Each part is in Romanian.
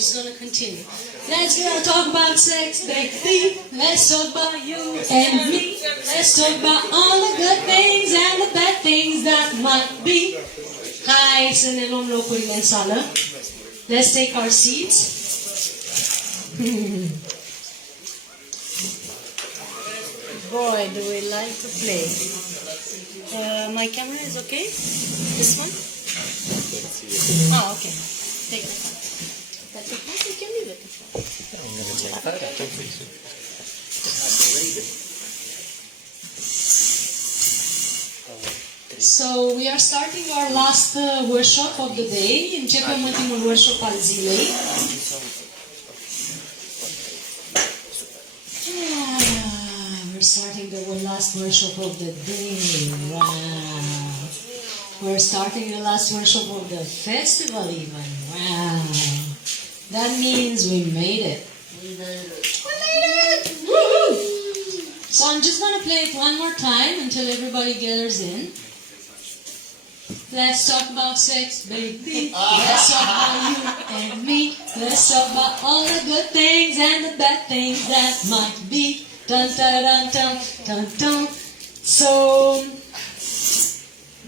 just gonna continue. Let's talk about sex, baby. Let's talk about you and me. Let's talk about all the good things and the bad things that might be. Hai să ne luăm locurile în sală. Let's take our seats. Boy, do we like to play. My camera is okay? This one? Oh, okay. Take the phone. That's okay? You can leave it. I'm going to take a photo. So we are starting our last workshop of the day. Începem ultimul workshop al zilei. We're starting the last workshop of the day. Wow. We're starting the last workshop of the festival even. Wow. That means we made it. We made it. We made it! Woohoo! So I'm just going to play it one more time until everybody gathers in. Let's talk about sex, baby. Let's talk about you and me. Let's talk about all the good things and the bad things that might be. Dun dun dun dun dun dun. So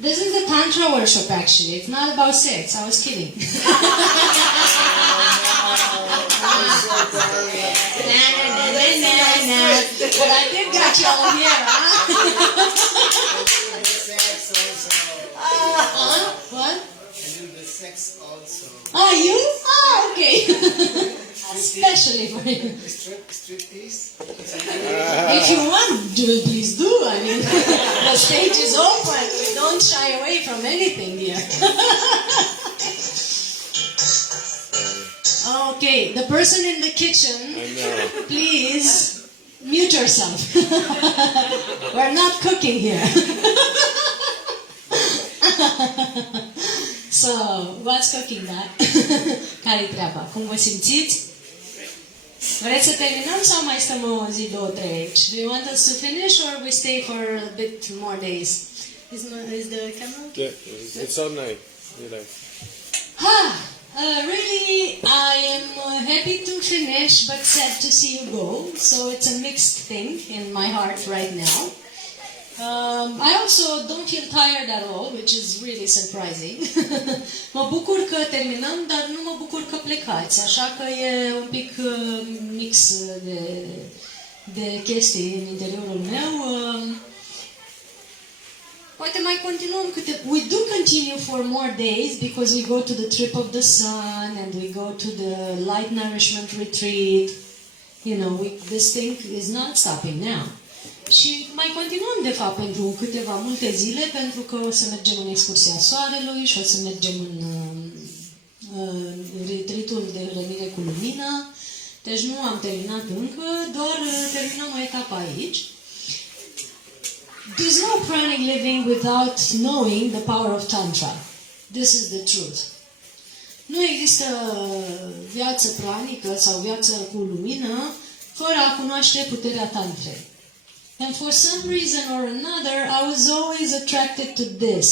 this is a Tantra workshop actually. It's not about sex. I was kidding. But I did got you all here, huh? What? I do the sex also. Oh, you? Oh, okay. Especially for you. Striptease? If you want, please do. I mean, the stage is open. We don't shy away from anything here. Okay, the person in the kitchen, please mute yourself. We're not cooking here. So, what's cooking that? Care-i treaba? Cum vă simțiți? Vreți să terminăm sau mai stăm o zi, două, trei aici? Do you want us to finish or we stay for a bit more days? Is the camera okay? Yeah, it's on now. Really, I am happy to finish but sad to see you go. So it's a mixed thing in my heart right now. I also don't feel tired at all, which is really surprising. Mă bucur că terminăm, dar nu mă bucur că plecați, așa că e un pic mix de chestii în interiorul meu. Poate mai continuăm we do continue for more days because we go to the trip of the sun and we go to the light nourishment retreat. You know, this thing is not stopping now. Și mai continuăm, de fapt, pentru câteva multe zile, pentru că o să mergem în excursia soarelui și o să mergem în retreatul de rămire cu lumină. Deci nu am terminat încă, doar terminăm o etapă aici. There's no pranic living without knowing the power of Tantra. This is the truth. Nu există viață pranică sau viață cu lumină fără a cunoaște puterea Tantrei. And for some reason or another, I was always attracted to this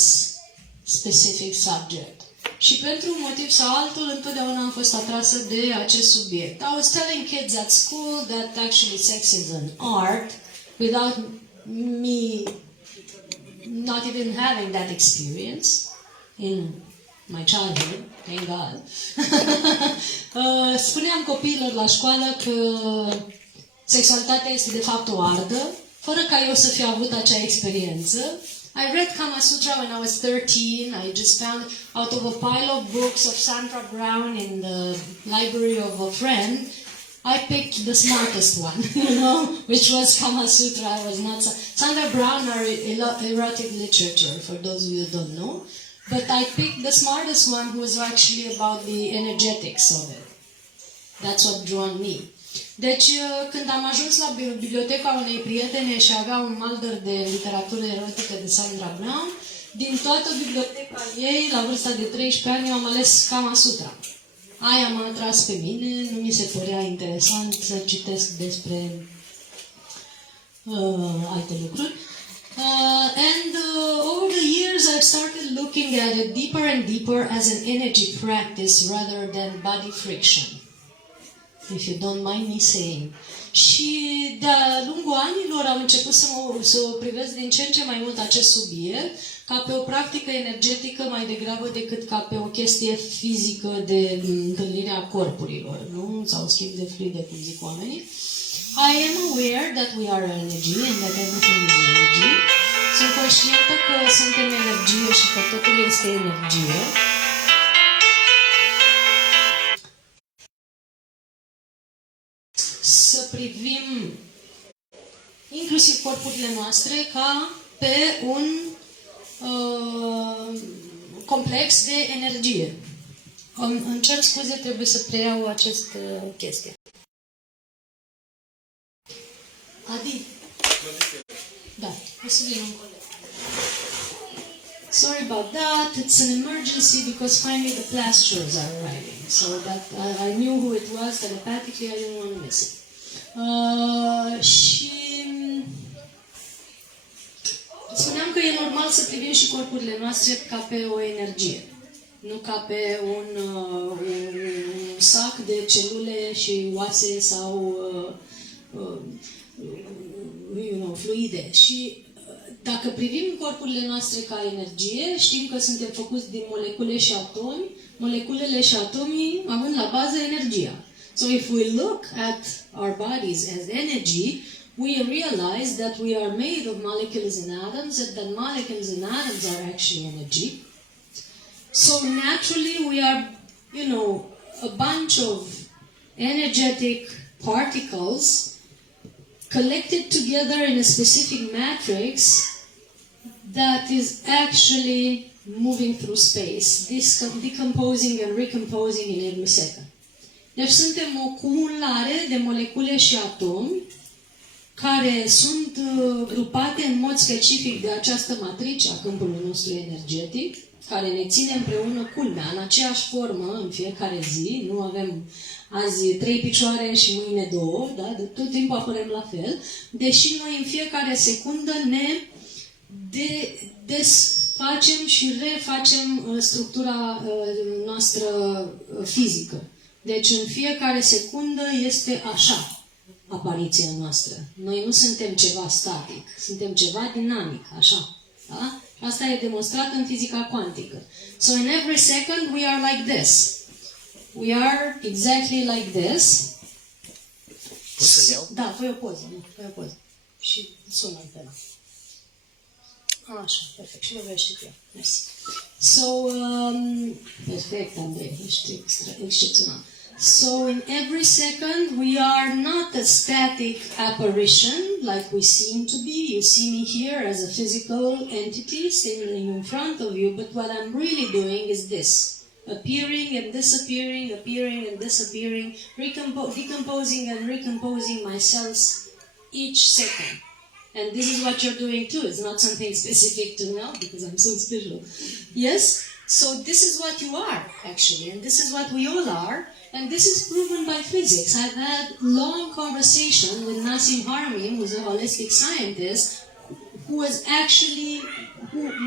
specific subject. Și pentru un motiv sau altul, întotdeauna am fost atrasă de acest subiect. I was telling kids at school that actually sex is an art, without me not even having that experience in my childhood, thank God. Spuneam copiilor la școală că sexualitatea este de fapt o artă, fără ca eu să fi avut acea experiență. I read Kama Sutra when I was 13. I just found out of a pile of books of Sandra Brown in the library of a friend, I picked the smartest one, you know, which was Kama Sutra. I was not Sandra Brown are erotic literature, for those of you who don't know. But I picked the smartest one who was actually about the energetics of it. That's what drew on me. Deci, când am ajuns la biblioteca unei prietene și avea un maldăr de literatură erotică de Sandra Brown, din toată biblioteca ei, la vârsta de 13 ani, eu am ales Kama Sutra. Aia m-a atras pe mine, nu mi se părea interesant să citesc despre alte lucruri. And over the years I've started looking at it deeper and deeper as an energy practice rather than body friction. if you don't mind me saying. Și de-a lungul anilor am început să privesc din ce în ce mai mult acest subiect ca pe o practică energetică mai degrabă decât ca pe o chestie fizică de întâlnire a corpurilor, nu? Sau schimb de fluide, cum zic oamenii. I am aware that we are energy and that everything is energy. Sunt conștientă că suntem energie și că totul este energie. Să privim inclusiv corpurile noastre ca pe un complex de energie. Îmi cer scuze, trebuie să preiau această chestie. Adi? Da, o să vin un coleg. Sorry about that. It's an emergency because finally the plasters are arriving. So that I knew who it was telepathically. I didn't want to miss it. Și spuneam că e normal să privim și corpurile noastre ca pe o energie, nu ca pe un sac de celule și oase sau fluide. Și dacă privim corpurile noastre ca energie, știm că suntem făcuți din molecule și atomi, moleculele și atomii având la bază energia. So if we look at our bodies as energy, we realize that we are made of molecules and atoms, and that molecules and atoms are actually energy. So naturally we are, a bunch of energetic particles collected together in a specific matrix that is actually moving through space, decomposing and recomposing in every second. Deci suntem o cumulare de molecule și atomi care sunt grupate în mod specific de această matrice a câmpului nostru energetic, care ne ține împreună, culmea, în aceeași formă în fiecare zi. Nu avem azi 3 picioare și mâine 2, da? De tot timpul apărăm la fel, deși noi în fiecare secundă ne desfacem și refacem structura noastră fizică. Deci în fiecare secundă este așa apariția noastră. Noi nu suntem ceva static, suntem ceva dinamic, așa. Da? Asta e demonstrat în fizica cuantică. So in every second we are like this. We are exactly like this. Poți să-l iau? Da, fă o poză. Fă o poză. Și sună pe la. Așa, perfect. Și vorbește cu ea. Mersi. So, perfect, Andrei. Ești excepțional. So in every second we are not a static apparition like we seem to be. You see me here as a physical entity standing in front of you, but what I'm really doing is this. Appearing and disappearing, appearing and disappearing, decomposing and recomposing myself each second. And this is what you're doing too. It's not something specific to now because I'm so special. Yes? So this is what you are, actually, and this is what we all are. And this is proven by physics. I've had long conversation with Nassim Haramein, who's a holistic scientist, who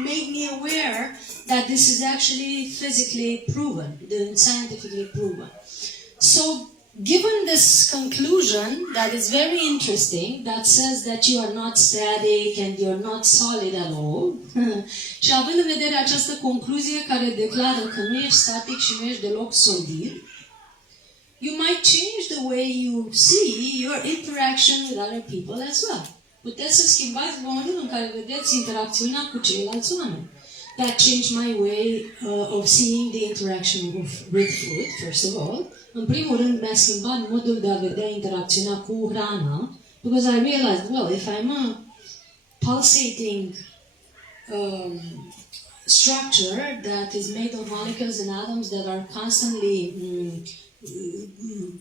made me aware that this is actually physically proven, scientifically proven. So, given this conclusion that is very interesting, that says that you are not static and you're not solid at all, și având în vedere această concluzie care declară că nu ești static și nu ești deloc solid, you might change the way you see your interaction with other people as well. Puteți să schimbați modul în care vedeți interacțiunea cu ceilalți oameni. That changed my way of seeing the interaction with food, first of all. În primul rând, mi-a schimbat modul de a vedea interacțiunea cu hrana, because I realized, well, if I'm a pulsating structure that is made of molecules and atoms that are constantly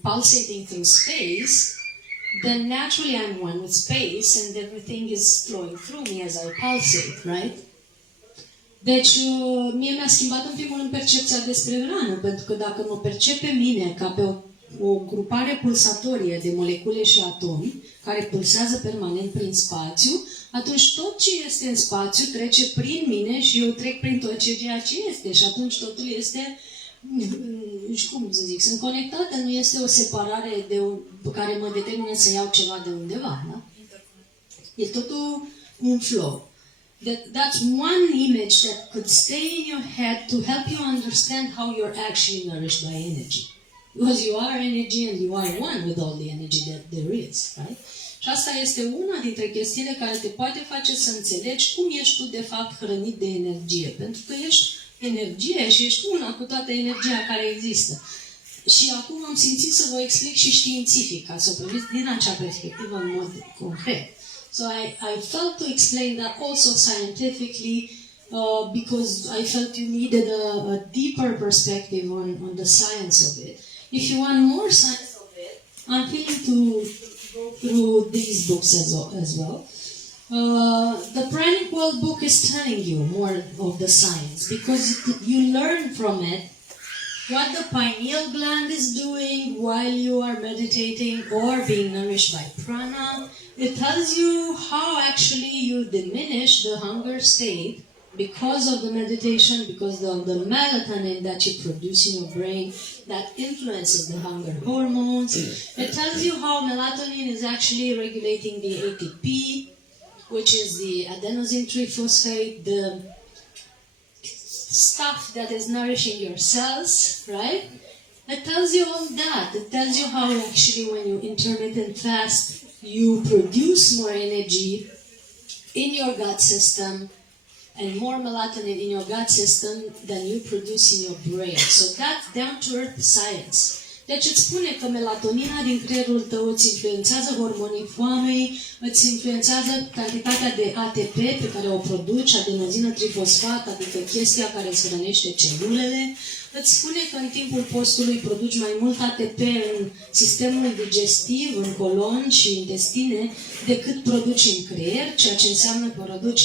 pulsating through space, then naturally I'm one with space and everything is flowing through me as I pulsate, right? Deci, mie mi-a schimbat în primul rând percepția despre hrană, pentru că dacă mă percep pe mine ca pe o grupare pulsatorie de molecule și atomi, care pulsează permanent prin spațiu, atunci tot ce este în spațiu trece prin mine și eu trec prin tot ceea ce este și atunci totul este cum să zic, sunt conectate, nu este o separare pe care mă determină să iau ceva de undeva, da? E totul un flow. That's one image that could stay in your head to help you understand how you're actually nourished by energy. Because you are energy and you are one with all the energy that there is, right? Și asta este una dintre chestiile care te poate face să înțelegi cum ești tu de fapt hrănit de energie. Pentru că ești energie și ești una cu toată energia care există. Și acum am simțit să vă explic și științific, ca să o priviți din acea perspectivă în mod concret. So I felt to explain that also scientifically because I felt you needed a deeper perspective on the science of it. If you want more science of it, I'm willing to go through these books as well. The Pranic World book is telling you more of the science because you learn from it what the pineal gland is doing while you are meditating or being nourished by prana. It tells you how actually you diminish the hunger state because of the meditation, because of the melatonin that you produce in your brain that influences the hunger hormones. It tells you how melatonin is actually regulating the ATP, which is the adenosine triphosphate, the stuff that is nourishing your cells, right? It tells you all that. It tells you how actually when you intermittent fast, you produce more energy in your gut system and more melatonin in your gut system than you produce in your brain. So that's down-to-earth science. Deci îți spune că melatonina din creierul tău îți influențează hormonii foamei, îți influențează cantitatea de ATP pe care o produci, adenozină trifosfat, adică chestia care îți hrănește celulele. Îți spune că în timpul postului produci mai mult ATP în sistemul digestiv, în colon și intestine, decât produci în creier, ceea ce înseamnă că produci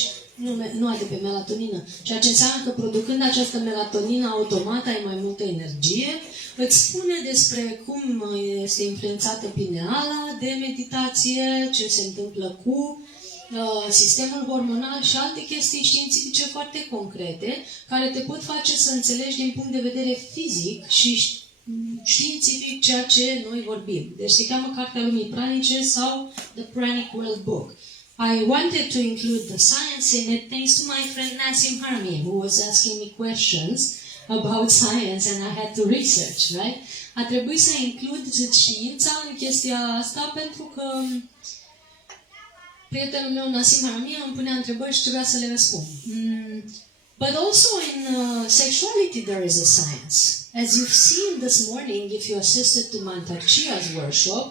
nu ATP, melatonină, ceea ce înseamnă că producând această melatonină automat ai mai multă energie. Îți spune despre cum este influențată pineala de meditație, ce se întâmplă cu sistemul hormonal și alte chestii științifice foarte concrete, care te pot face să înțelegi din punct de vedere fizic și științific ceea ce noi vorbim. Deci se cheamă Cartea Lumii Pranice sau The Pranic World Book. I wanted to include the science in it thanks to my friend Nassim Harmi, who was asking me questions about science and I had to research, right? A trebuit să includ știința în chestia asta pentru că prietenul meu, Nassim Harmi, îmi punea întrebări și trebuia să le răspund. But also in sexuality there is a science. As you've seen this morning, if you assisted to Mantarchia's workshop,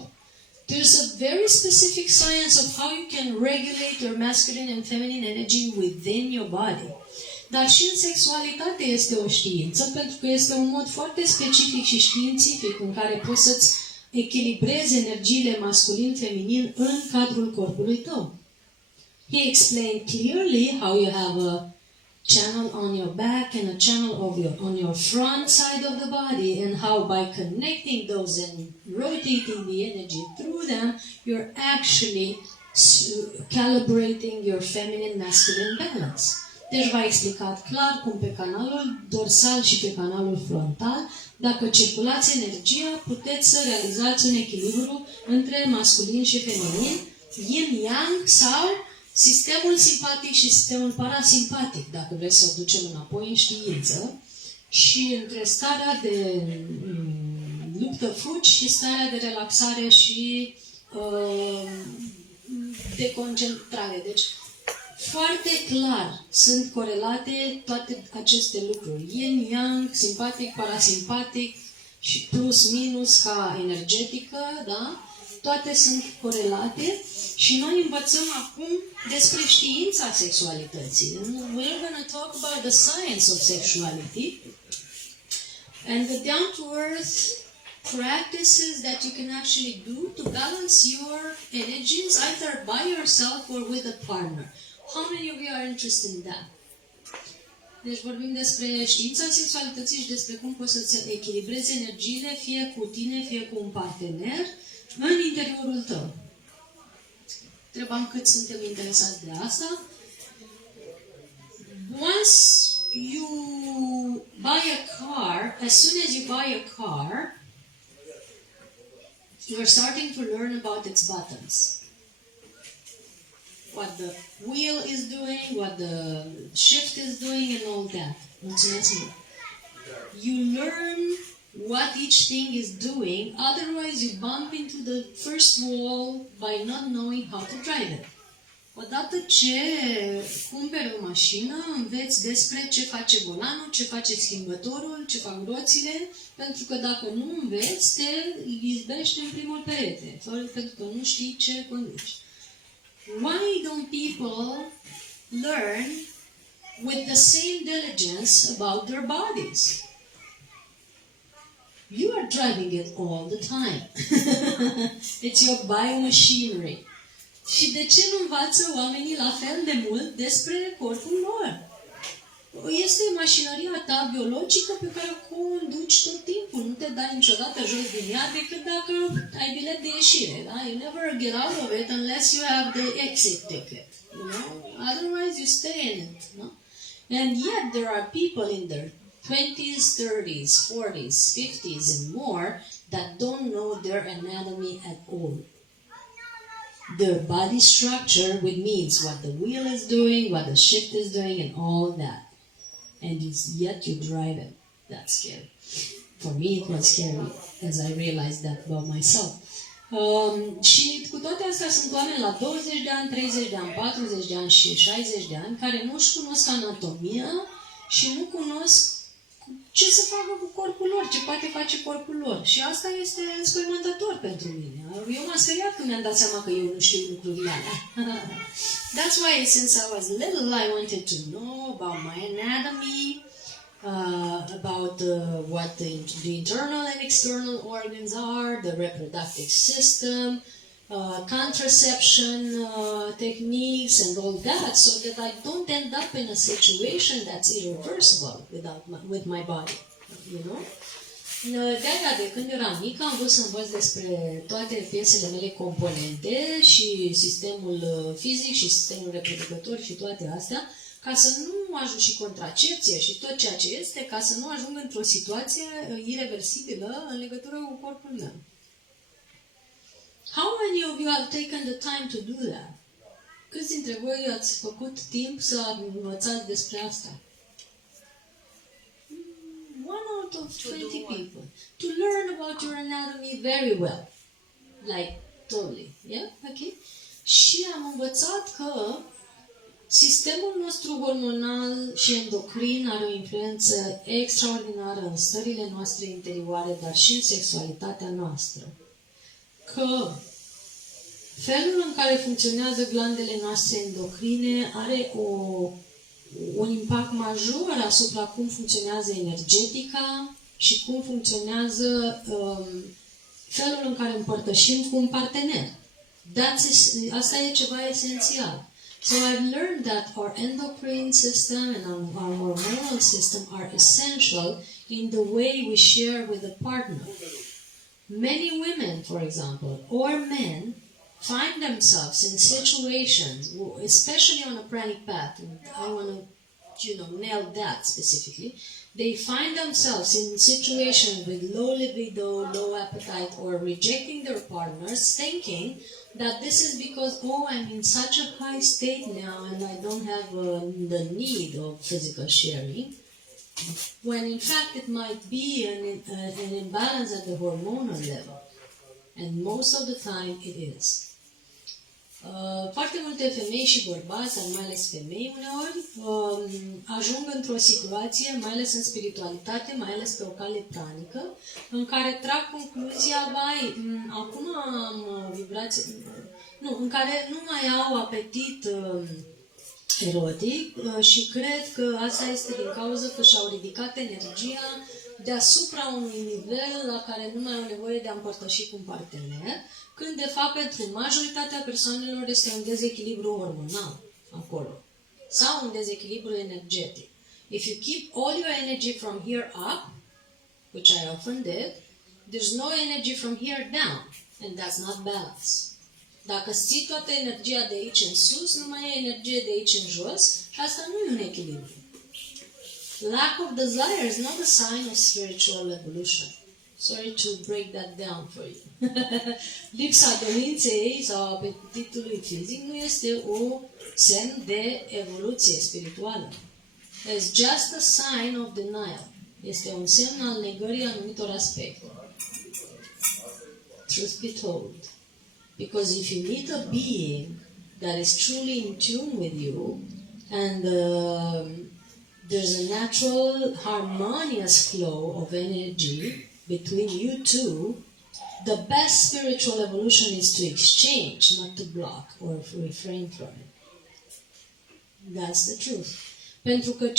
there's a very specific science of how you can regulate your masculine and feminine energy within your body. Dar și în sexualitate este o știință, pentru că este un mod foarte specific și științific în care poți să-ți echilibrezi energiile masculin-feminin în cadrul corpului tău. He explained clearly how you have a channel on your back and a channel on your front side of the body, and how by connecting those and rotating the energy through them, you're actually calibrating your feminine-masculine balance. Deci v-a explicat clar cum pe canalul dorsal și pe canalul frontal, dacă circulați energia, puteți să realizați un echilibru între masculin și feminin, yin-yang sau sistemul simpatic și sistemul parasimpatic, dacă vreți să o ducem înapoi în știință, și între starea de luptă-fugi și starea de relaxare și de concentrare. Deci, foarte clar sunt corelate toate aceste lucruri. Yin-yang, simpatic, parasimpatic și plus-minus ca energetică, da? Toate sunt corelate și noi învățăm acum despre știința sexualității. We're going to talk about the science of sexuality and the down-to-earth practices that you can actually do to balance your energies either by yourself or with a partner. How many of you are interested in that? Deci vorbim despre știința sexualității și despre cum poți să-ți echilibrezi energiile fie cu tine, fie cu un partener în interiorul tău. Întrebam cât suntem interesați de asta. Once you buy a car, as soon as you buy a car, you're starting to learn about its buttons. What the wheel is doing, what the shift is doing, and all that. Mulțumesc mult. You learn what each thing is doing, otherwise you bump into the first wall by not knowing how to drive it. Odată ce cumperi o mașină, înveți despre ce face volanul, ce face schimbătorul, ce fac roțile, pentru că dacă nu înveți, te izbești în primul perete, pentru că nu știi ce conduci. Why don't people learn with the same diligence about their bodies? You are driving it all the time. It's your biomachinery. Și de ce nu învață oamenii la fel de mult despre corpul lor? Este mașinăria ta biologică pe care o conduci tot timpul. Nu te dai niciodată jos din ea decât dacă ai bilet de ieșire. Da? You never get out of it unless you have the exit ticket. You know? Otherwise you stay in it. No? And yet there are people in their 20s, 30s, 40s, 50s and more that don't know their anatomy at all. The body structure, which means what the wheel is doing, what the shift is doing, and all that. And yet you drive it. That's scary. For me, it was scary as I realized that about myself. Și cu toate astea sunt oameni la 20 de ani, 30 de ani, 40 de ani și 60 de ani care nu-și cunosc anatomia și nu cunosc ce să facă cu corpul lor, ce poate face corpul lor. Și asta este înspăimântător pentru mine. Eu m-am speriat când mi-am dat seama că eu nu știu lucrurile alea. That's why since I was little I wanted to know about my anatomy, about what the internal and external organs are, the reproductive system, contraception techniques and all that, so that I don't end up in a situation that's irreversible with my body, you know? De-aia, de când eram mică, am vrut să învăț despre toate piesele mele componente și sistemul fizic și sistemul reproducător și toate astea, ca să nu ajung și contracepție și tot ceea ce este, ca să nu ajung într-o situație irreversibilă în legătură cu corpul meu. How many of you have taken the time to do that? Câți dintre voi ați făcut timp să învățați despre asta? One out of 20 people. To learn about your anatomy very well. Like, totally. Yeah? Okay? Și am învățat că sistemul nostru hormonal și endocrin are o influență extraordinară în stările noastre interioare, dar și în sexualitatea noastră. Că felul în care funcționează glandele noastre endocrine are un impact major asupra cum funcționează energetica și cum funcționează felul în care împărtășim cu un partener. Asta e ceva esențial. So I've learned that our endocrine system and our hormonal system are essential in the way we share with a partner. Many women, for example, or men, find themselves in situations, especially on a pranic path, and I want to, nail that specifically, they find themselves in situations with low libido, low appetite, or rejecting their partners, thinking that this is because, I'm in such a high state now and I don't have the need of physical sharing, when in fact it might be an imbalance at the hormonal level. And most of the time it is. Foarte multe femei și bărbați, dar mai ales femei uneori, ajung într-o situație, mai ales în spiritualitate, mai ales pe o cale pranică, în care trag concluzia, acum am vibrație, în care nu mai au apetit erotic și cred că asta este din cauza că și-au ridicat energia deasupra unui nivel la care nu mai au nevoie de a împărtăși cu un partener, când de fapt pentru majoritatea persoanelor este un dezechilibru hormonal acolo sau un dezechilibru energetic. If you keep all your energy from here up, which I often did, there's no energy from here down, and that's not balance. Dacă ții toată energia de aici în sus, nu mai e energie de aici în jos și asta nu e un echilibru. Lack of desire is not a sign of spiritual evolution. Sorry to break that down for you. Lipsa dorinței sau apetitului fizic nu este o semn de evoluție spirituală. It's just a sign of denial. Este un semn al negării anumitor aspecte. Truth be told. Because if you meet a being that is truly in tune with you and there's a natural harmonious flow of energy between you two, the best spiritual evolution is to exchange, not to block or refrain from it. That's the truth. Pentru că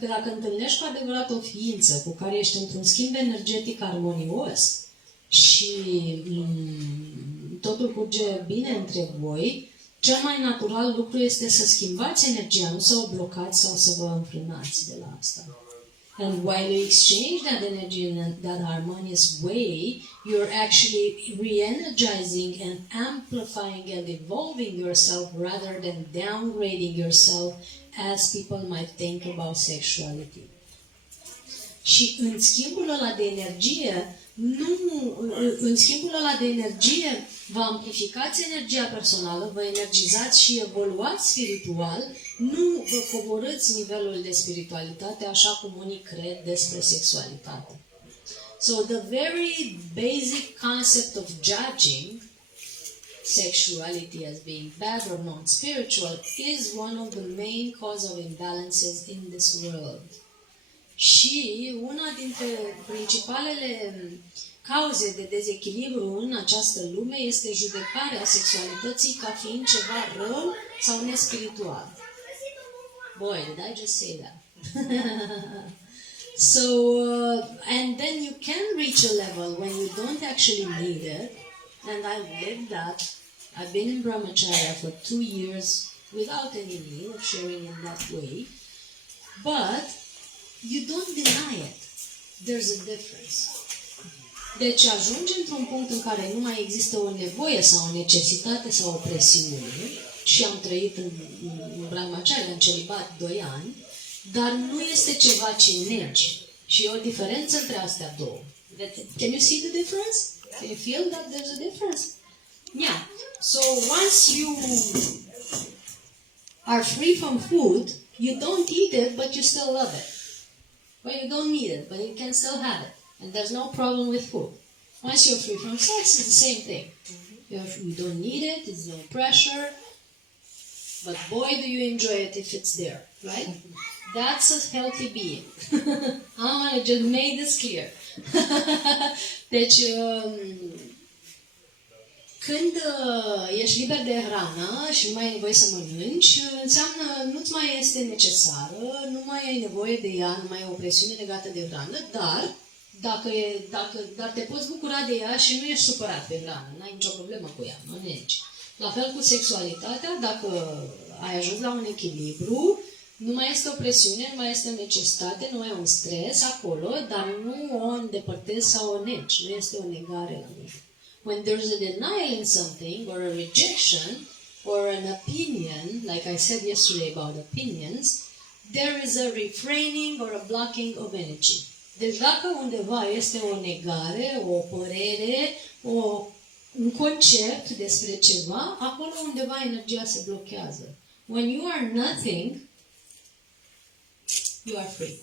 dacă întâlnești cu adevărat o ființă cu care ești într-un schimb energetic armonios și totul curge bine între voi, cel mai natural lucru este să schimbați energia, nu să o blocați sau să vă înfrânați de la asta. And while you exchange that energy in that harmonious way, you're actually re-energizing and amplifying and evolving yourself rather than downgrading yourself as people might think about sexuality. Și în schimbul ăla de energie, vă amplificați energia personală, vă energizați și evoluați spiritual, nu vă coborâți nivelul de spiritualitate așa cum unii cred despre sexualitate. So the very basic concept of judging sexuality as being bad or non-spiritual is one of the main cause of imbalances in this world. Și una dintre principalele cauze de dezechilibru în această lume este judecarea sexualității ca fiind ceva rău sau nespiritual. Boy, did I just say that? So, and then you can reach a level when you don't actually need it, and I've lived that. I've been in brahmacharya for 2 years without any need of sharing in that way, but you don't deny it. There's a difference. Deci ajungi într-un punct în care nu mai există o nevoie sau o necesitate sau o presiune, și am trăit în brahmacharya, în celibat 2 ani, dar nu este ceva ce negi. Și e o diferență între astea două. Can you see the difference? Can you feel that there's a difference? Yeah. So once you are free from food, you don't eat it, but you still love it. Well, you don't need it, but you can still have it. And there's no problem with food. Once you're free from sex, it's the same thing. You don't need it, there's no pressure, but boy, do you enjoy it if it's there, right? That's a healthy being. I want to just make this clear. Deci, când ești liber de hrană și nu mai ai nevoie să mănânci, înseamnă nu-ți mai este necesară, nu mai ai nevoie de ea, nu mai ai o presiune legată de hrană, dar dar te poți bucura de ea și nu ești supărat pe hrană, n-ai nicio problemă cu ea, mănânci. La fel cu sexualitatea, dacă ai ajuns la un echilibru, nu mai este o presiune, nu mai este o necesitate, nu mai e un stres acolo, dar nu o îndepărtezi sau o negi, nu este o negare la mine. When there's a denial in something, or a rejection, or an opinion, like I said yesterday about opinions, there is a refraining or a blocking of energy. Deci dacă undeva este o negare, o părere, un concept despre ceva, acolo undeva energia se blochează. When you are nothing, you are free.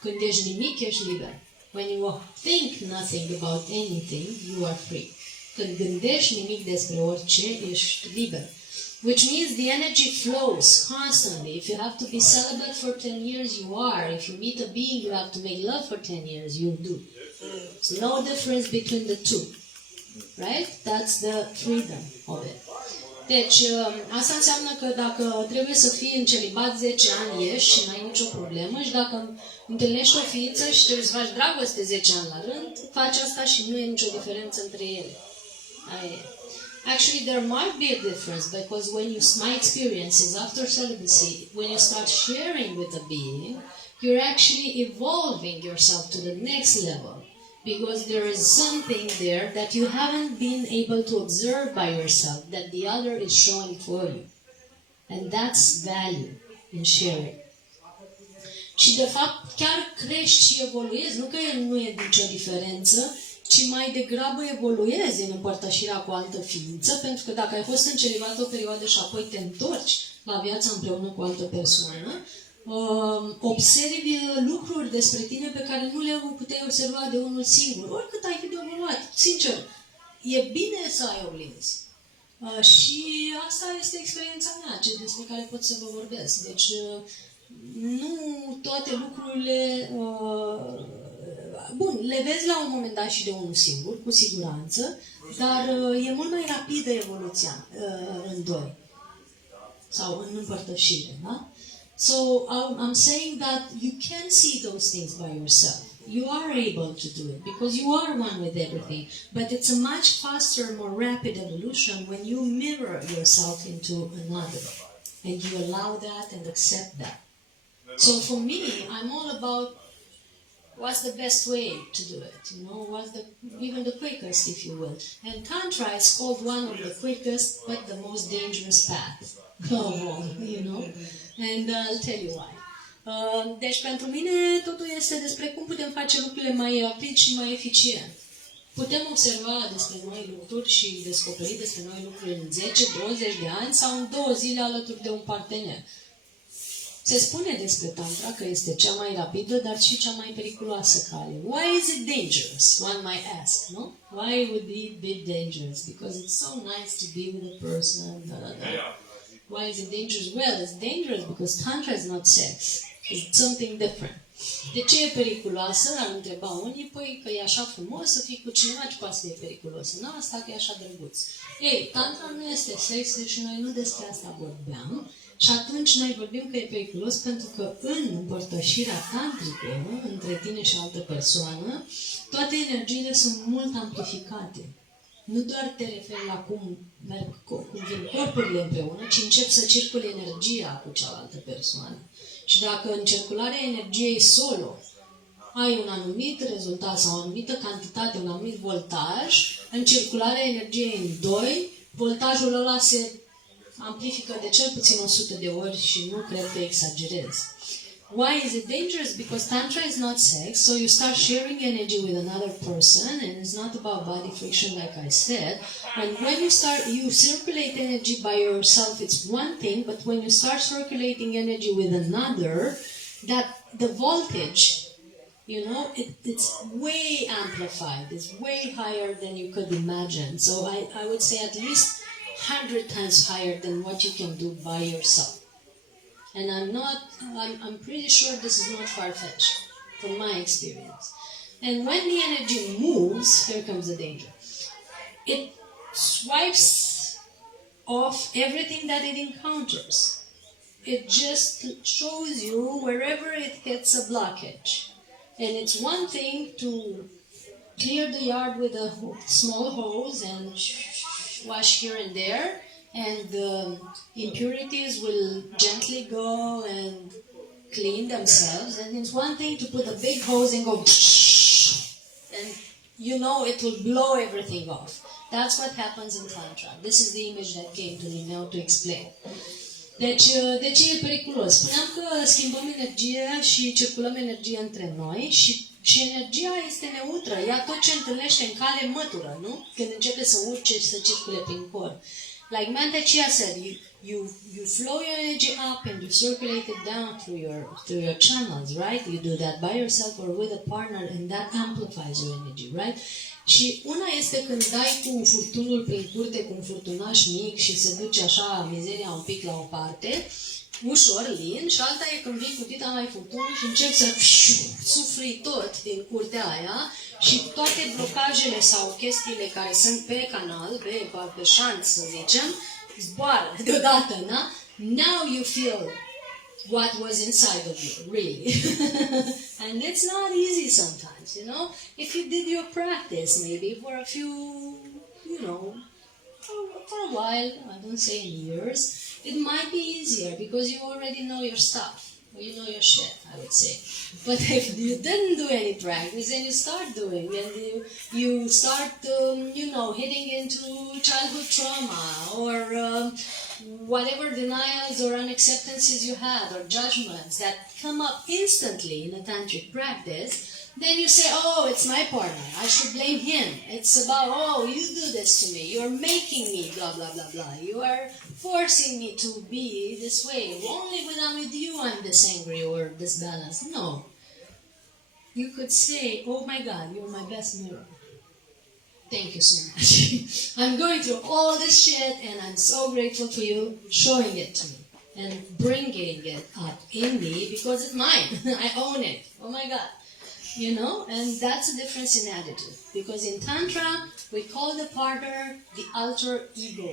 Când ești nimic, ești liber. When you think nothing about anything, you are free. Când gândești nimic despre orice, ești liber. Which means the energy flows constantly. If you have to be celibate for 10 years, you are. If you meet a being you have to make love for 10 years, you do. There's no difference between the two. Right? That's the freedom of it. Deci, asta înseamnă că dacă trebuie să fii în celibat 10 ani, ești și n-ai nicio problemă, și dacă întâlnești o ființă și trebuie să faci dragoste 10 ani la rând, faci asta și nu e nicio diferență între ele. Actually, there might be a difference, because when my experience is after celibacy, when you start sharing with a being, you're actually evolving yourself to the next level, because there is something there that you haven't been able to observe by yourself, that the other is showing for you. And that's value in sharing. Și de fapt chiar crești și evoluezi, nu că nu e nicio diferență, ci mai degrabă evoluezi în împărtășirea cu o altă ființă, pentru că dacă ai fost în celibat o perioadă și apoi te întorci la viața împreună cu o altă persoană, observi lucruri despre tine pe care nu le puteai observa de unul singur, oricât ai fi de evoluat. Sincer, e bine să ai oglinzi. Și asta este experiența mea, despre care pot să vă vorbesc. Deci, nu toate lucrurile... Bun, le vezi la un moment dat și de unul singur, cu siguranță, dar e mult mai rapidă evoluția în doi sau în împărtășire, da? So I'm saying that you can see those things by yourself. You are able to do it because you are one with everything. But it's a much faster, more rapid evolution when you mirror yourself into another and you allow that and accept that. So for me, I'm all about what's the best way to do it, you know, what's even the quickest, if you will. And Tantra is called one of the quickest but the most dangerous path of all, you know. And I'll tell you why. Deci pentru mine totul este despre cum putem face lucrurile mai rapid și mai eficient. Putem observa despre noi lucruri și descoperi despre noi lucruri în 10-20 de ani sau în 2 zile alături de un partener. Se spune despre Tantra că este cea mai rapidă, dar și cea mai periculoasă cale. Why is it dangerous? One might ask, no? Why would it be dangerous? Because it's so nice to be with a person, da, da, da. Why is it dangerous? Well, it's dangerous because Tantra is not sex. It's something different. De ce e periculoasă? Ar întreba unii, păi că e așa frumos să fii cu cineva, ce poate să e periculos? Nu, asta că e așa drăguț. Ei, Tantra nu este sex și noi nu despre asta vorbeam. Și atunci noi vorbim că e periculos pentru că în împărtășirea tantrică, între tine și altă persoană, toate energiile sunt mult amplificate. Nu doar te referi la cum vin corpurile împreună, ci încep să circule energia cu cealaltă persoană. Și dacă în circularea energiei solo ai un anumit rezultat sau o anumită cantitate, un anumit voltaj, în circularea energiei în doi, voltajul ăla se amplifică de cel puțin 100 de ori și nu cred că exagerez. Why is it dangerous? Because Tantra is not sex, so you start sharing energy with another person, and it's not about body friction like I said. And when you circulate energy by yourself, it's one thing, but when you start circulating energy with another, that the voltage, you know, it's way amplified. It's way higher than you could imagine. So I would say at least 100 times higher than what you can do by yourself. And I'm pretty sure this is not far-fetched from my experience. And when the energy moves, here comes the danger. It swipes off everything that it encounters. It just shows you wherever it hits a blockage. And it's one thing to clear the yard with a small hose and wash here and there, and the impurities will gently go and clean themselves. And it's one thing to put a big hose and go, and you know it will blow everything off. That's what happens in Tantra. This is the image that came to me now to explain. Deci, de ce e periculos? Spuneam că schimbăm energie și circulăm energie între noi și energia este neutră. Ea tot ce întâlnește în cale mătură, nu? Când începe să urce și să circule prin corp. Like Mantak Chia said, you flow your energy up and you circulate it down through your channels, right? You do that by yourself or with a partner, and that amplifies your energy, right? Și una este când dai cu furtunul prin curte, cu un furtunaș mic și se duce așa mizeria un pic la o parte, ușor, lin, și alta e când vii cu dita mai furtunul și începi să sufli tot din curtea aia și toate blocajele sau chestiile care sunt pe canal, pe șanț, să zicem, zboară deodată, na? Now you feel what was inside of you, really. And it's not easy sometimes, you know? If you did your practice maybe for a few, you know, for a while, I don't say in years, it might be easier because you already know your stuff. Or you know your shit, I would say. But if you didn't do any practice and you start doing, and you start, you know, hitting into childhood trauma or whatever denials or unacceptances you had or judgments that come up instantly in a tantric practice, then you say, oh, it's my partner, I should blame him. It's about, oh, you do this to me, you're making me, blah, blah, blah, blah. You are forcing me to be this way. Only when I'm with you I'm this angry or this balanced. No. You could say, oh my God, you're my best mirror. Thank you so much. I'm going through all this shit and I'm so grateful for you showing it to me and bringing it up in me because it's mine. I own it. Oh my God. You know, and that's a difference in attitude. Because in Tantra, we call the partner the alter ego.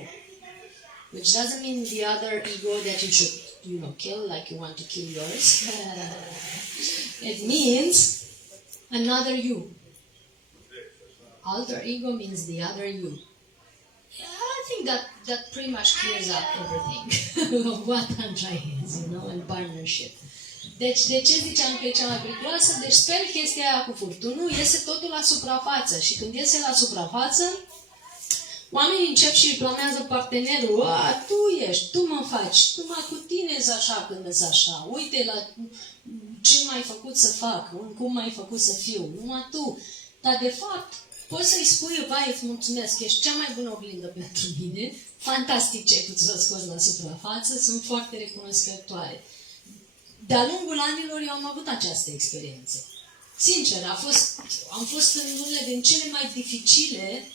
Which doesn't mean the other ego that you should, you know, kill like you want to kill yours. It means another you. Alter ego means the other you. Yeah, I think that pretty much clears up everything of what Tantra is, you know, and partnership. Deci, de ce ziceam că e cea mai periculoasă? Deci sper chestia aia cu furtunul, iese totul la suprafață. Și când iese la suprafață, oamenii încep și îi blamează partenerul. A, tu ești, tu mă faci, tu mă cu tine așa când îți așa. Uite la ce m-ai făcut să fac, cum m-ai făcut să fiu, numai tu. Dar de fapt, poți să-i spui, vai, îți mulțumesc, ești cea mai bună oglindă pentru mine, fantastic ce ai putut să scoți la suprafață, sunt foarte recunoscătoare. De-a lungul anilor eu am avut această experiență. Sincer, am fost în unele din cele mai dificile,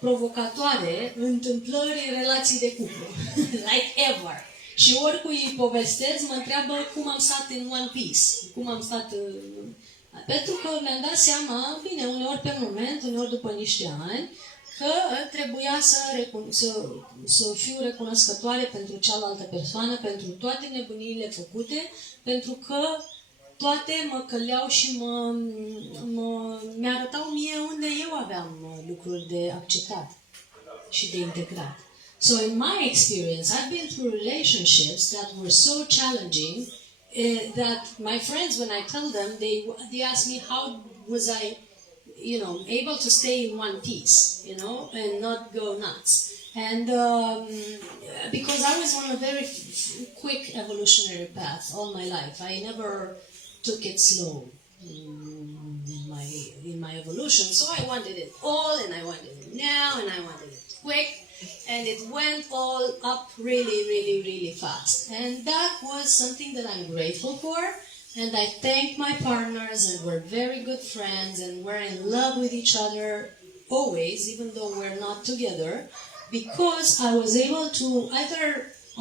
provocatoare, întâmplări în relații de cuplu. Like ever. Și oricui îi povestesc, mă întreabă cum am stat în one piece. Cum am stat... Pentru că mi-am dat seama, bine, uneori pe moment, uneori după niște ani, că trebuia să fiu recunoscătoare pentru cealaltă persoană, pentru toate nebuniile făcute, pentru că toate mă căleau și mi-arătau mie unde eu aveam lucruri de acceptat și de integrat. So in my experience, I've been through relationships that were so challenging that my friends, when I tell them, they ask me how was I, you know, able to stay in one piece, you know, and not go nuts. And because I was on a very quick evolutionary path all my life, I never took it slow in my evolution. So I wanted it all, and I wanted it now, and I wanted it quick, and it went all up really, really, really fast. And that was something that I'm grateful for. And I thank my partners, and we're very good friends, and we're in love with each other always, even though we're not together, because I was able to, either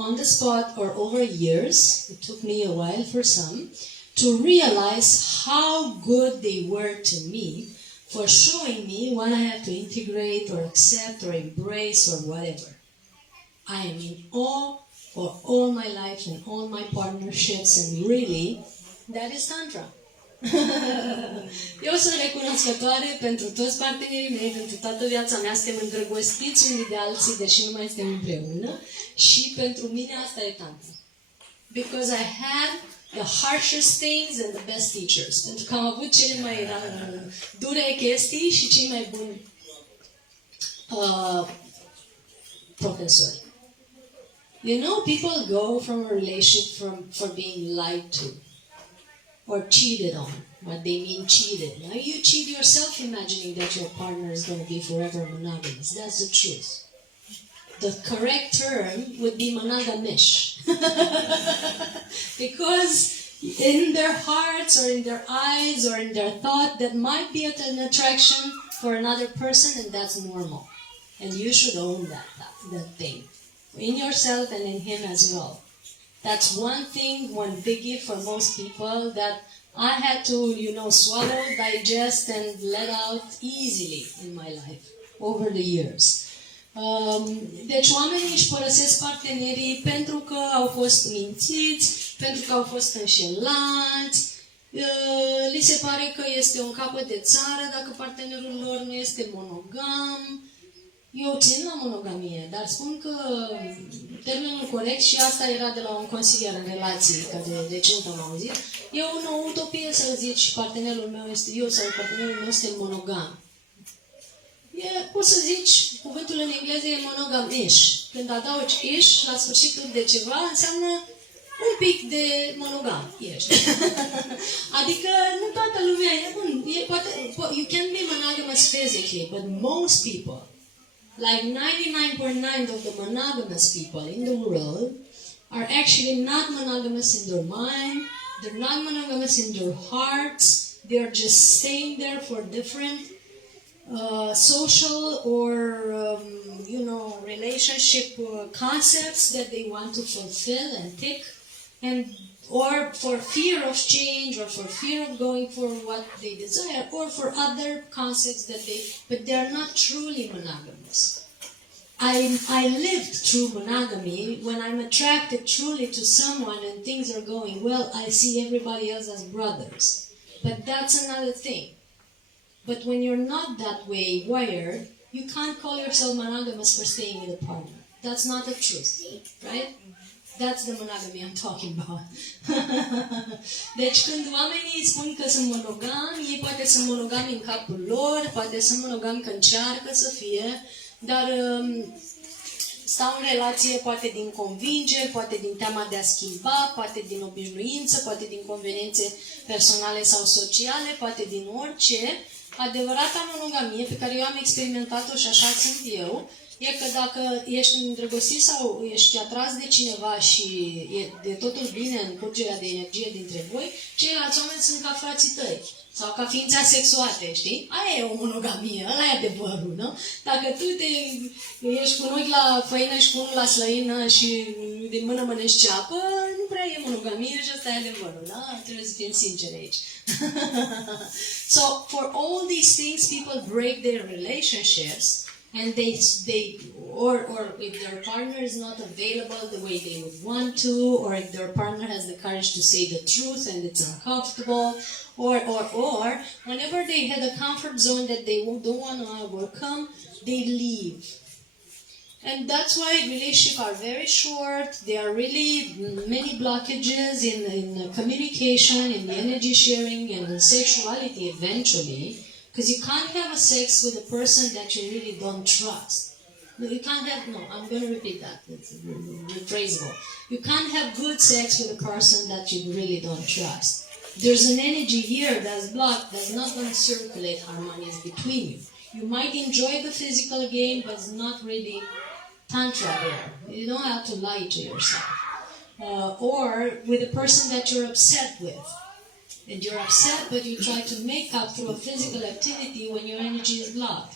on the spot or over years, it took me a while for some, to realize how good they were to me for showing me what I have to integrate or accept or embrace or whatever. I am in awe for all my life and all my partnerships, and really, that is Tantra. Eu sunt recunoscătoare pentru toți partenerii mei, pentru toată viața mea, suntem îndrăgostiți unii de alții, deși nu mai suntem împreună, și pentru mine asta e Tantra. Because I had the harshest things and the best teachers. Pentru că am avut cele mai dure chestii și cei mai buni profesori. You know, people go from a relationship for being lied to or cheated on. What they mean cheated. Now you cheat yourself imagining that your partner is going to be forever monogamous. That's the truth. The correct term would be monogamish. Because in their hearts or in their eyes or in their thought, that might be an attraction for another person, and that's normal. And you should own that thing. In yourself and in him as well. That's one thing, one biggie for most people that I had to, you know, swallow, digest, and let out easily in my life over the years. Deci oamenii își părăsesc partenerii pentru că au fost mințiți, pentru că au fost înșelați, li se pare că este un capăt de țară dacă partenerul lor nu este monogam. Eu țin la monogamie, dar spun că termenul corect, și asta era de la un consilier în relații, că de recent am auzit, e o utopie să zici partenerul meu este, eu sau partenerul meu este monogam. Poți să zici, cuvântul în engleză e monogam-ish. Când adaugi ish la sfârșitul de ceva, înseamnă un pic de monogam ești. Adică nu toată lumea e bun. You can be monogamous physically, but most people, like 99.9% of the monogamous people in the world, are actually not monogamous in their mind, they're not monogamous in their hearts, they're just staying there for different social or relationship concepts that they want to fulfill and tick, or for fear of change, or for fear of going for what they desire, or for other concepts but they are not truly monogamous. I lived through monogamy. When I'm attracted truly to someone and things are going well, I see everybody else as brothers. But that's another thing. But when you're not that way wired, you can't call yourself monogamous for staying with a partner. That's not the truth, right? That's the monogamy I'm talking about. Deci când oamenii spun că sunt monogami, ei poate sunt monogami în capul lor, poate sunt monogami că încearcă să fie, dar stau în relație poate din convingeri, poate din teama de a schimba, poate din obișnuință, poate din conveniențe personale sau sociale, poate din orice. Adevărata monogamie pe care eu am experimentat-o și așa sunt eu, e că dacă ești îndrăgostit sau ești atras de cineva și e de totul bine în curgerea de energie dintre voi, ceilalți oameni sunt ca frații tăi sau ca ființe asexuate, știi? Aia e o monogamie, ăla e adevărul, nu? Dacă tu ești cu un ochi la făină și cu unul la slăină și din mână mănânci ceapă, nu prea e monogamie și ăsta e adevărul, da? Trebuie să fim sinceri aici. So, for all these things, people break their relationships, and or if their partner is not available the way they would want to, or if their partner has the courage to say the truth and it's uncomfortable, or whenever they had a comfort zone that they don't want to overcome, they leave. And that's why relationships are very short. There are really many blockages in communication, in the energy sharing, and in sexuality eventually. Because you can't have a sex with a person that you really don't trust. I'm going to repeat that. It's rephrasable. You can't have good sex with a person that you really don't trust. There's an energy here that's blocked, that's not going to circulate harmonious between you. You might enjoy the physical game, but it's not really Tantra there. You don't have to lie to yourself. Or with a person that you're upset with. And you're upset, but you try to make up through a physical activity when your energy is blocked.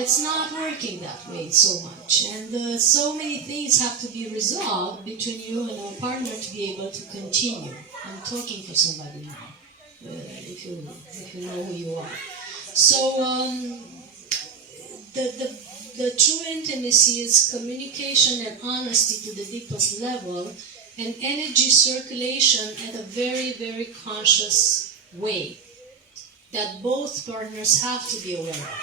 It's not working that way so much. And so many things have to be resolved between you and a partner to be able to continue. I'm talking for somebody now, if you know who you are. So, the true intimacy is communication and honesty to the deepest level, and energy circulation at a very, very conscious way that both partners have to be aware of.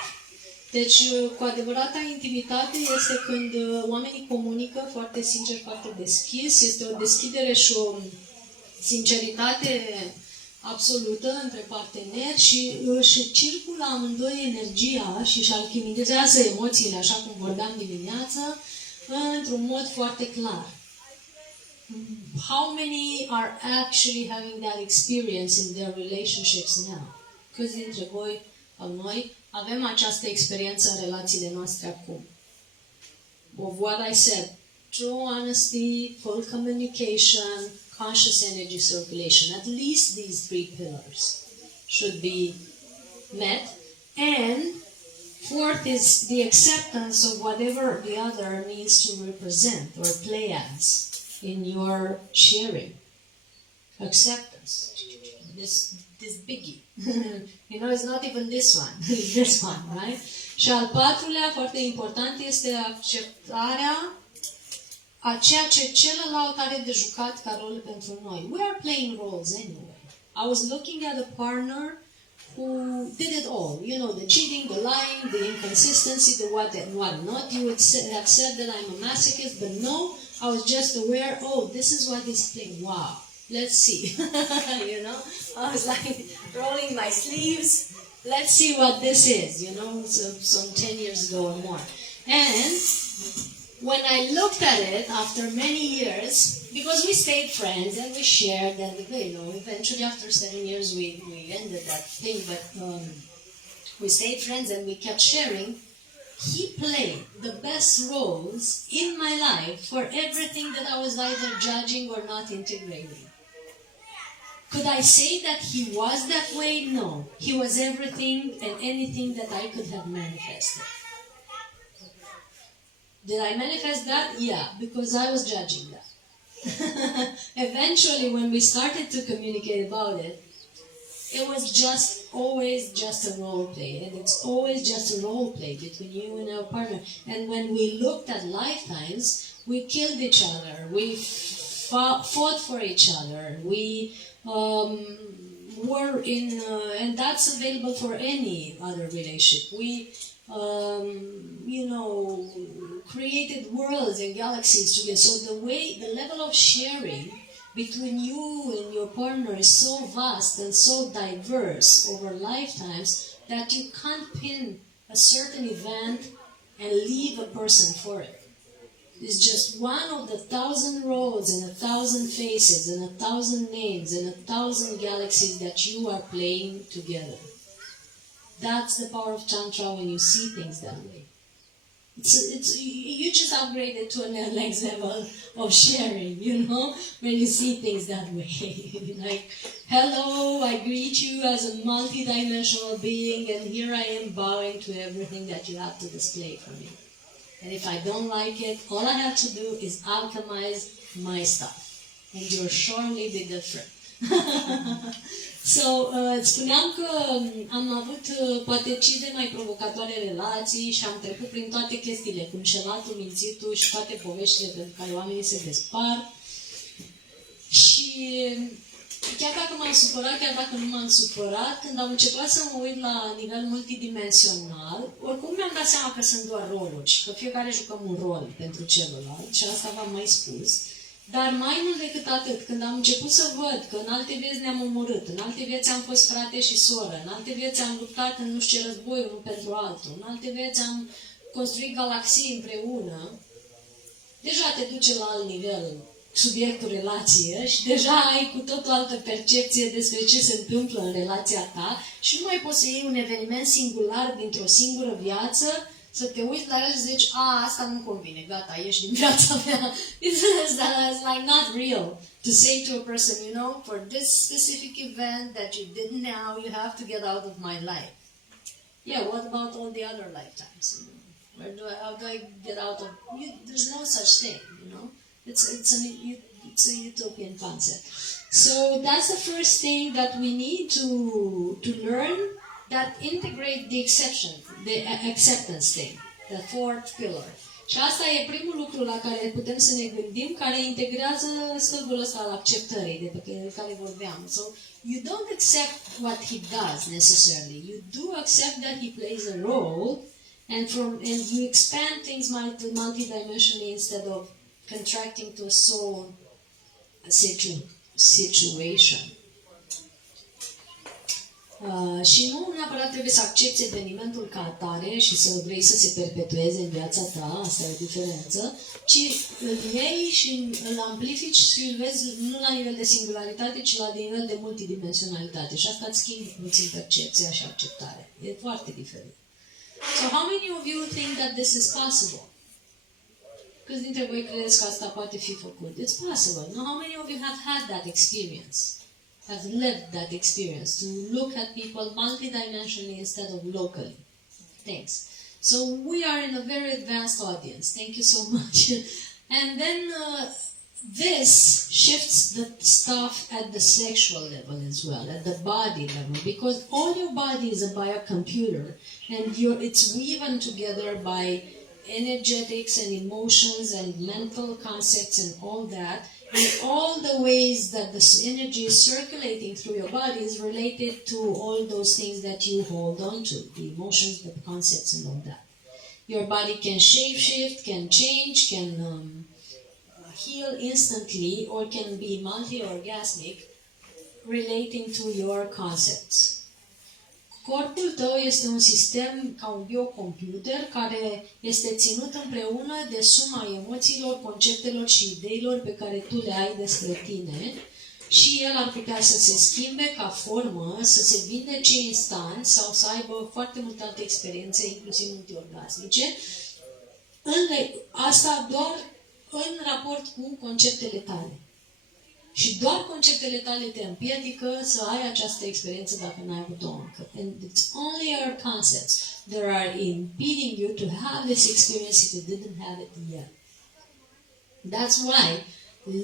Deci, cu adevărata intimitate este când oamenii comunică foarte sincer, foarte deschis. Este o deschidere și o sinceritate absolută între parteneri și își circulă amândoi energia și își alchimizează emoțiile, așa cum vorbeam dimineață, într-un mod foarte clar. How many are actually having that experience in their relationships now? Câți dintre voi sau noi avem această experiență în relațiile noastre acum? Of what I said, true honesty, full communication, conscious energy circulation. At least these three pillars should be met. And fourth is the acceptance of whatever the other needs to represent or play as in your sharing. Acceptance. This biggie. It's not even this one. It's this one, right? Și al patrulea, foarte important, este acceptarea a ceea ce celălalt are de jucat ca rol pentru noi. We are playing roles anyway. I was looking at a partner who did it all. The cheating, the lying, the inconsistency, the what and what not. You would have said that I'm a masochist, but no, I was just aware, this is what he's playing. Wow, let's see. I was like rolling my sleeves, let's see what this is, you know, some 10 years ago or more. And when I looked at it after many years, because we stayed friends and we shared, and you know, eventually after 7 years we ended that thing, but we stayed friends and we kept sharing. He played the best roles in my life for everything that I was either judging or not integrating. Could I say that he was that way? No. He was everything and anything that I could have manifested. Did I manifest that? Yeah, because I was judging that. Eventually, when we started to communicate about it, it was just always just a role play, and it's always just a role play between you and our partner. And when we looked at lifetimes, we killed each other, we fought for each other, we were in, and that's available for any other relationship. We, you know, created worlds and galaxies together. So the level of sharing between you and your partner is so vast and so diverse over lifetimes that you can't pin a certain event and leave a person for it. It's just one of the 1,000 roads and 1,000 faces and 1,000 names and 1,000 galaxies that you are playing together. That's the power of Tantra when you see things that way. You just upgrade it to a next level of sharing, you know, when you see things that way. Like, hello, I greet you as a multi-dimensional being, and here I am bowing to everything that you have to display for me. And if I don't like it, all I have to do is alchemize my stuff. And you'll surely be different. Spuneam că am avut poate cele mai provocatoare relații și am trecut prin toate chestiile, cu înșelatul, mințitul și toate poveștile pentru care oamenii se despart. Și chiar dacă m-am supărat, chiar dacă nu m-am supărat, când am început să mă uit la nivel multidimensional, oricum mi-am dat seama că sunt doar roluri și că fiecare jucăm un rol pentru celălalt, și asta v-am mai spus. Dar mai mult decât atât, când am început să văd că în alte vieți ne-am omorât, în alte vieți am fost frate și soră, în alte vieți am luptat în nu știu ce război unul pentru altul, în alte vieți am construit galaxii împreună, deja te duce la alt nivel subiectul relație și deja ai cu tot o altă percepție despre ce se întâmplă în relația ta și nu mai poți să iei un eveniment singular dintr-o singură viață, să te uiți la el și zici, asta nu convine, gata, ieși din viața mea. It's like not real to say to a person, you know, for this specific event that you did now, you have to get out of my life. Yeah, what about all the other lifetimes? How do I get out of... there's no such thing, you know. It's a utopian concept. So that's the first thing that we need to learn, that integrate the exception, the acceptance thing, the fourth pillar. Și asta e primul lucru la care putem să ne gândim, care integrează stâlpul ăsta al acceptării de care vorbeam. So you don't accept what he does necessarily. You do accept that he plays a role, and you expand things multidimensionally instead of contracting to a soul situation. Și nu neapărat trebuie să accepti evenimentul ca atare și să vrei să se perpetueze în viața ta, asta e o diferență, ci îl iei și îl amplifici și îl vezi nu la nivel de singularitate, ci la nivel de multidimensionalitate. Și asta îți schimbi puțin percepția și acceptarea. E foarte diferit. So how many of you think that this is possible? Câți dintre voi credeți că asta poate fi făcut? It's possible. Now, how many of you have had that experience? Have lived that experience, to look at people multidimensionally instead of locally. Thanks. So we are in a very advanced audience. Thank you so much. And then this shifts the stuff at the sexual level as well, at the body level, because all your body is a biocomputer, and it's woven together by energetics and emotions and mental concepts and all that. And all the ways that the energy is circulating through your body is related to all those things that you hold on to, the emotions, the concepts, and all that. Your body can shape-shift, can change, can heal instantly, or can be multi-orgasmic, relating to your concepts. Corpul tău este un sistem ca un biocomputer care este ținut împreună de suma emoțiilor, conceptelor și ideilor pe care tu le ai despre tine și el ar putea să se schimbe ca formă, să se vindece instant sau să aibă foarte multe alte experiențe, inclusiv multiorgasmice. Asta doar în raport cu conceptele tale. Și doar conceptele tale te împiedică să ai această experiență dacă n-ai avut-o încă. And it's only our concepts that are impeding you to have this experience if you didn't have it yet. That's why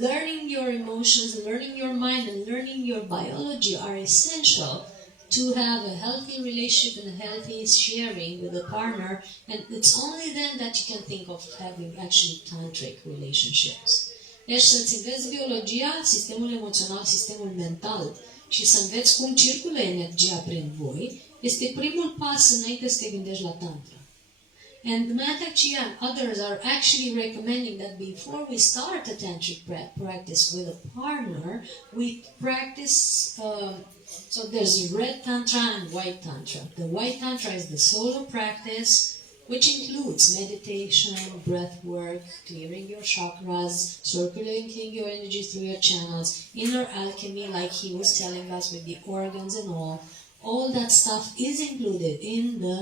learning your emotions, learning your mind, and learning your biology are essential to have a healthy relationship and a healthy sharing with a partner. And it's only then that you can think of having actually tantric relationships. Deci să-ți înveți biologia, sistemul emoțional, sistemul mental și să înveți cum circulă energia prin voi, este primul pas înainte să te gândești la Tantra. And Matakchi and others are actually recommending that before we start a tantric practice with a partner, we practice, so there's red Tantra and white Tantra. The white Tantra is the solo practice, which includes meditation, breath work, clearing your chakras, circulating your energy through your channels, inner alchemy, like he was telling us with the organs and all. All that stuff is included in the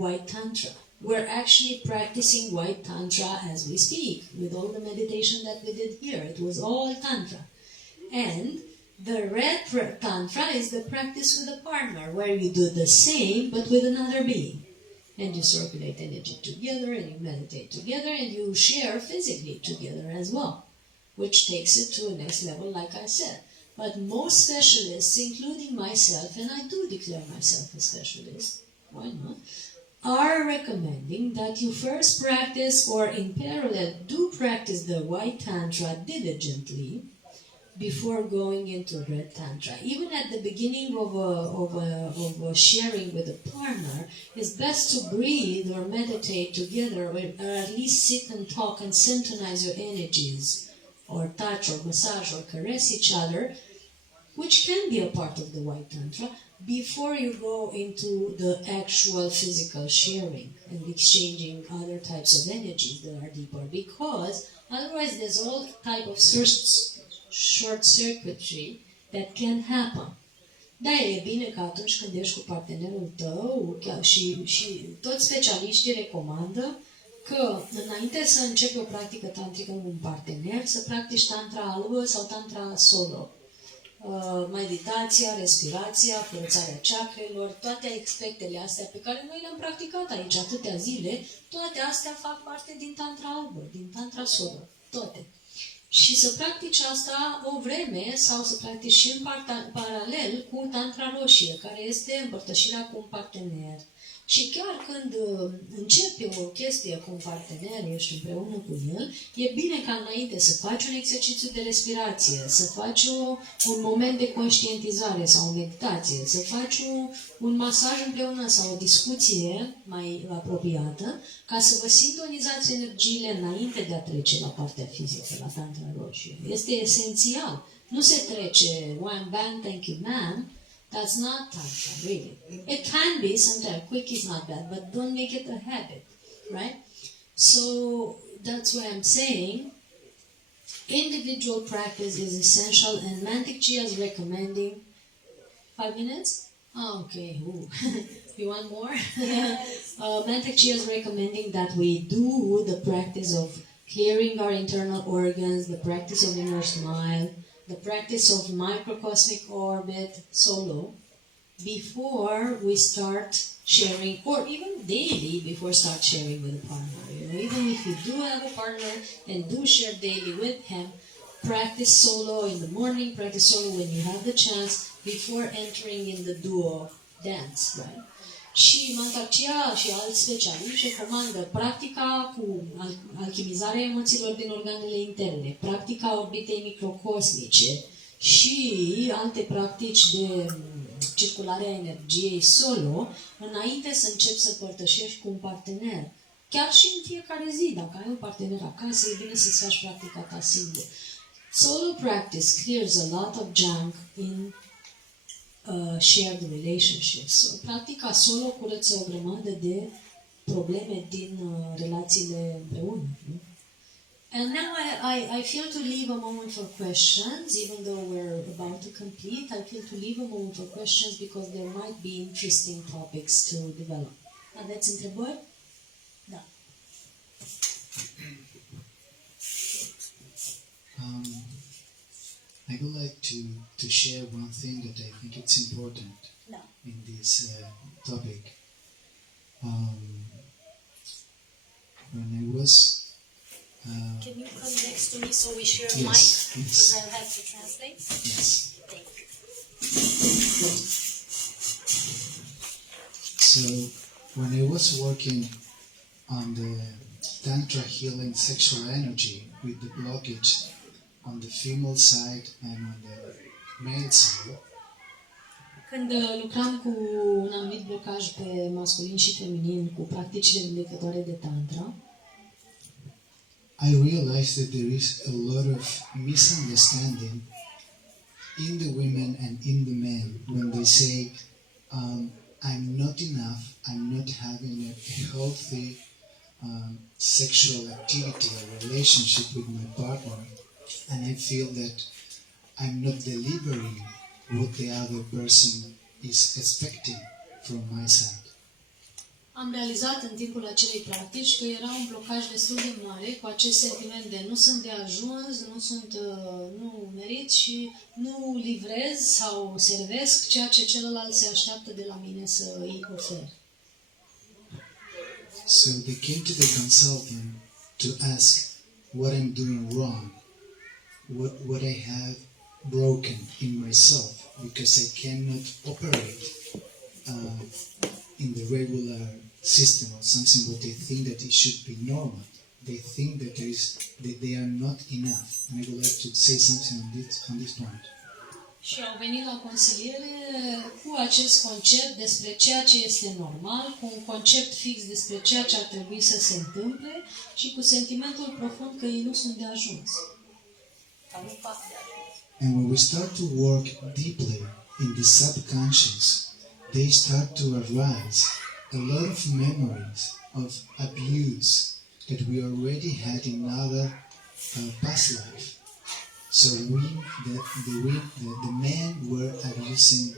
white Tantra. We're actually practicing white Tantra as we speak, with all the meditation that we did here. It was all Tantra. And the red Tantra is the practice with a partner, where you do the same, but with another being. And you circulate energy together, and you meditate together, and you share physically together as well, which takes it to a next level, like I said. But most specialists, including myself, and I do declare myself a specialist, why not, are recommending that you first practice, or in parallel, do practice the white Tantra diligently before going into red Tantra. Even at the beginning of a sharing with a partner, it's best to breathe or meditate together, or at least sit and talk and synchronize your energies, or touch or massage or caress each other, which can be a part of the white Tantra, before you go into the actual physical sharing and exchanging other types of energies that are deeper, because otherwise there's all type of short circuitry that can happen. Da, e bine că atunci când ești cu partenerul tău, și toți specialiștii recomandă că înainte să începi o practică tantrică cu un partener, să practici tantra albă sau tantra solo. Meditația, respirația, curățarea chakrelor, toate aspectele astea pe care noi le-am practicat aici atâtea zile, toate astea fac parte din tantra albă, din tantra solo, toate. Și să practici asta o vreme sau să practici și în paralel cu tantra roșie, care este împărtășirea cu un partener. Și chiar când începi o chestie cu un partener, ești împreună cu el, e bine ca înainte să faci un exercițiu de respirație, să faci un moment de conștientizare sau o meditație, să faci un masaj împreună sau o discuție mai apropiată, ca să vă sintonizați energiile înainte de a trece la partea fizică, la tantra roșie. Este esențial. Nu se trece one bang, thank you ma'am. That's not Tantra, really. It can be, sometimes quick is not bad, but don't make it a habit, right? So that's why I'm saying individual practice is essential, and Mantik Chia is recommending 5 minutes? Oh, okay. Ooh. You want more? Yes. Mantik Chia is recommending that we do the practice of clearing our internal organs, the practice of inner smile, the practice of microcosmic orbit solo, before we start sharing, or even daily before start sharing with a partner. You know, even if you do have a partner and do share daily with him, practice solo in the morning, practice solo when you have the chance, before entering in the duo dance, right? Și Mantakcia și alți specialiști recomandă practica cu alchimizarea emoțiilor din organele interne, practica orbitei microcosmice și alte practici de circulare a energiei solo, înainte să începi să părtășești cu un partener. Chiar și în fiecare zi, dacă ai un partener acasă, e bine să-ți faci practica ta singur. Solo practice clears a lot of junk in shared relationships. Practica solo curăță o grămadă de probleme din relațiile împreună. Nu? And now I feel to leave a moment for questions, even though we're about to complete. I feel to leave a moment for questions because there might be interesting topics to develop. Aveți întrebări? Da. I would like to share one thing that I think it's important in this topic. When I was Can you come next to me so we share a yes, mic? yes. Because I'll have to translate. Yes. Thank you. So when I was working on the Tantra healing sexual energy with the blockage on the female side and on the male side, Când lucram cu un anumit blocaj pe masculin și feminin, cu practicile vindecătoare de Tantra, I realized that there is a lot of misunderstanding in the women and in the men when they say, I'm not enough, I'm not having a healthy sexual activity or relationship with my partner, and I feel that I'm not delivering what the other person is expecting from my side. am realizat în timpul acelei practici că era un blocaj destul de mare cu acest sentiment de nu sunt de ajuns, nu merit și nu livrez sau servesc ceea ce celălalt se așteaptă de la mine să îi ofer. So they came to the consultant to ask what I'm doing wrong, what I have broken in myself, because I cannot operate in the regular system or something what they think that it should be normal. They think that they are not enough. And I would like to say something on this point. Și au venit la consiliere cu acest concept despre ceea ce este normal, cu un concept fix despre ceea ce ar trebui să se întâmple și cu sentimentul profund că ei nu sunt de ajuns. And when we start to work deeply in the subconscious, they start to arise a lot of memories of abuse that we already had in other past life. So the men were abusing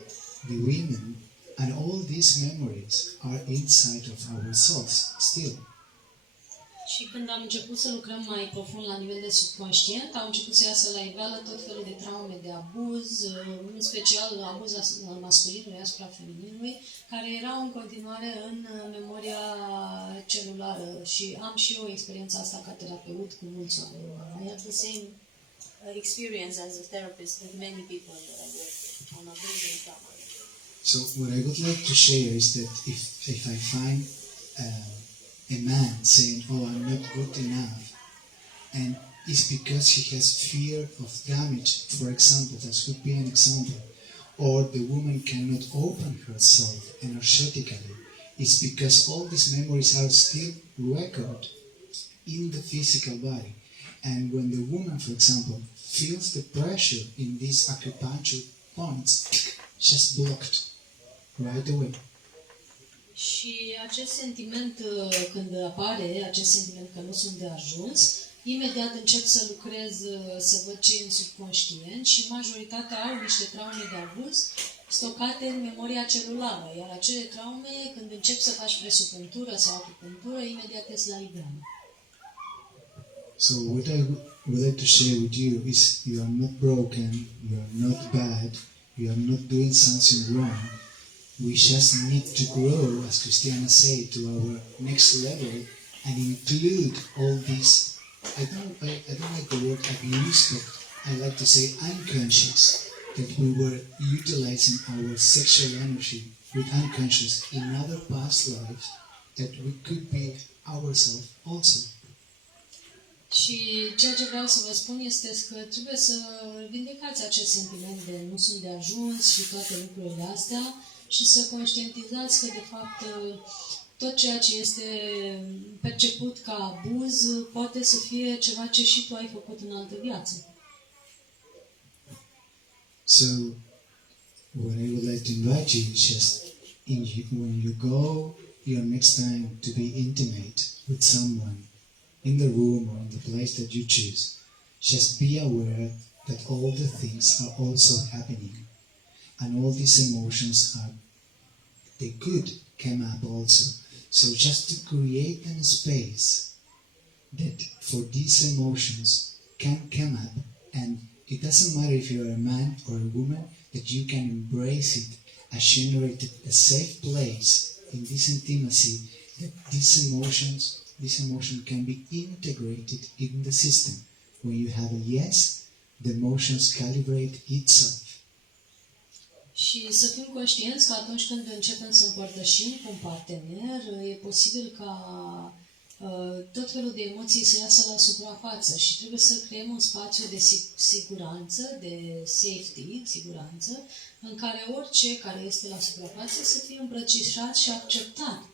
the women, and all these memories are inside of our souls still. Și când am început să lucrăm mai profund la nivel de subconștient, au început să iasă la iveală tot felul de traume de abuz, în special abuz al masculinului asupra femininului, care erau în continuare în memoria celulară. Și am și eu experiența asta ca terapeut cu mulți oameni. I have the same experience as a therapist with many people that I work with on a building trauma. So what I would like to share is that if I find a man saying, "Oh, I'm not good enough," and it's because he has fear of damage, for example, that could be an example, or the woman cannot open herself energetically, it's because all these memories are still recorded in the physical body. And when the woman, for example, feels the pressure in these acupuncture points, just blocked right away. Și acest sentiment, când apare, acest sentiment că nu sunt de ajuns, imediat încep să lucrez, să văd ce e în subconștient și majoritatea au niște traume de abuz stocate în memoria celulară, iar acele traume, când încep să faci presupunctură sau acupunctură, imediat ies la iveală. So what I would like to share with you is you are not broken, you are not bad, you are not doing something wrong. We just need to grow, as Christiana said, to our next level and include all these, I don't like the word abuse, but I like to say unconscious, that we were utilizing our sexual energy with unconscious in other past lives, that we could be ourselves also. Și ceea ce vreau să vă spun este că trebuie să vindecați acest sentiment de nu sunt de ajuns și toate lucrurile astea și să conștientizați că, de fapt, tot ceea ce este perceput ca abuz poate să fie ceva ce și tu ai făcut în altă viață. So, what I would like to invite you is just when you go your next time to be intimate with someone in the room or in the place that you choose, just be aware that all the things are also happening, and all these emotions they could come up also. So just to create a space that for these emotions can come up, and it doesn't matter if you're a man or a woman, that you can embrace it as generated a safe place in this intimacy, that this emotion can be integrated in the system. When you have a yes, the emotions calibrate itself. Și să fim conștienți că atunci când începem să împărtășim cu un partener, e posibil ca tot felul de emoții să iasă la suprafață și trebuie să creăm un spațiu de siguranță, de safety, siguranță, în care orice care este la suprafață să fie îmbrățișat și acceptat.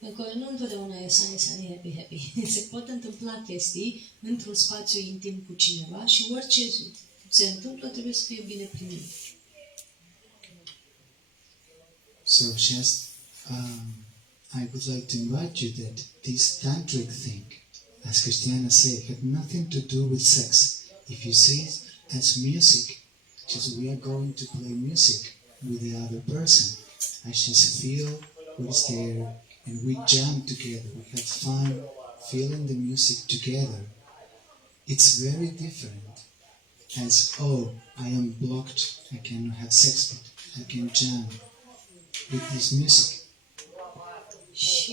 Pentru că nu întotdeauna e sunny, happy, happy. Se pot întâmpla chestii într-un spațiu intim cu cineva și orice se întâmplă trebuie să fie bine primit. So just, I would like to invite you that this tantric thing, as Christiana said, had nothing to do with sex. If you see it as music, just we are going to play music with the other person. I just feel what is there, and we jam together. We have fun feeling the music together. It's very different as, oh, I am blocked, I cannot have sex, but I can jam with this music. Și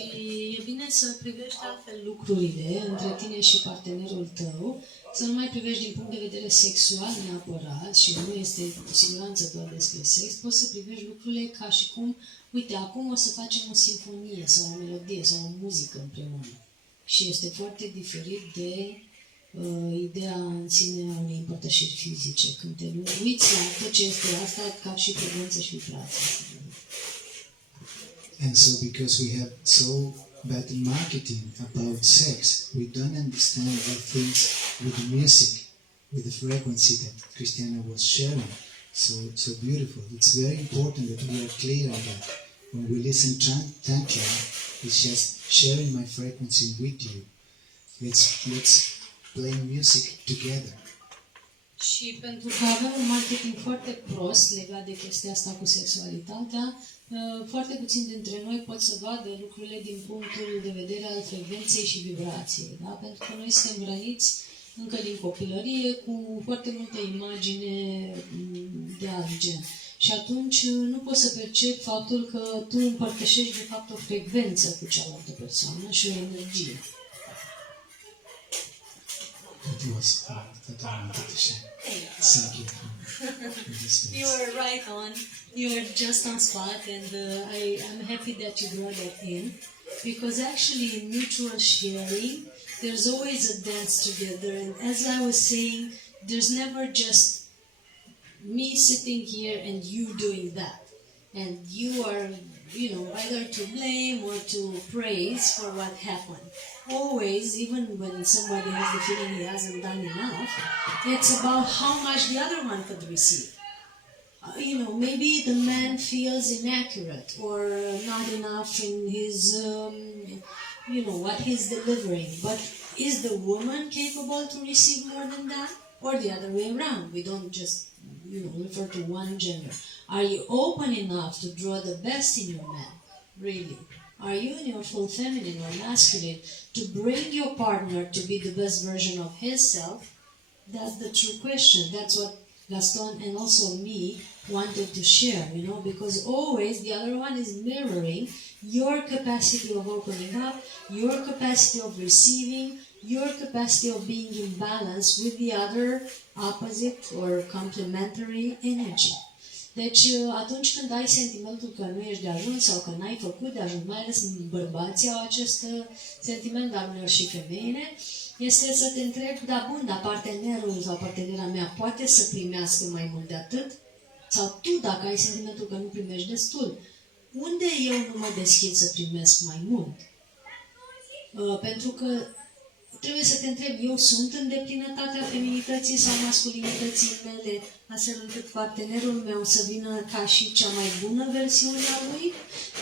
e bine să privești altfel lucrurile între tine și partenerul tău, să nu mai privești din punct de vedere sexual neapărat și nu este cu siguranță doar despre sex, poți să privești lucrurile ca și cum, uite, acum o să facem o sinfonie sau o melodie sau o muzică împreună. Și este foarte diferit de ideea în sine a unei împărtășiri fizice, când te uiți la tot ce este asta ca și frecvență și vibrație. And so because we have so bad marketing about sex, we don't understand the things with the music, with the frequency that Christiana was sharing. So beautiful. It's very important that we are clear on that. When we listen Tantra, it's just sharing my frequency with you. Let's play music together. Și pentru că avem un marketing foarte prost legat de chestia asta cu sexualitatea, foarte puțin dintre noi pot să vadă lucrurile din punctul de vedere al frecvenței și vibrației. Da? Pentru că noi suntem hrăniți încă din copilărie cu foarte multe imagine de alt gen. Și atunci nu poți să percepi faptul că tu împărtășești de fapt o frecvență cu cealaltă persoană și o energie. That was that I wanted to share. Thank you for this space. You are right on. You are just on spot, and I'm happy that you brought that in, because actually in mutual sharing, there's always a dance together. And as I was saying, there's never just me sitting here and you doing that, and you are, either to blame or to praise for what happened. Always, even when somebody has the feeling he hasn't done enough, it's about how much the other one could receive. Maybe the man feels inaccurate or not enough in his, what he's delivering. But is the woman capable to receive more than that? Or the other way around? We don't just, refer to one gender. Are you open enough to draw the best in your man? Really? Are you in your full feminine or masculine to bring your partner to be the best version of himself? That's the true question. That's what Gaston and also me wanted to share, because always the other one is mirroring your capacity of opening up, your capacity of receiving, your capacity of being in balance with the other opposite or complementary energy. Deci, atunci când ai sentimentul că nu ești de ajuns sau că n-ai făcut de ajuns, mai ales bărbații au acest sentiment, dar uneori și femeile, este să te întrebi, dar partenerul sau partenera mea poate să primească mai mult de atât? Sau tu, dacă ai sentimentul că nu primești destul, unde eu nu mă deschid să primesc mai mult? Pentru că trebuie să te întrebi, eu sunt în deplinătatea feminității sau masculinității mele, astfel încât partenerul meu să vină ca și cea mai bună versiune a lui?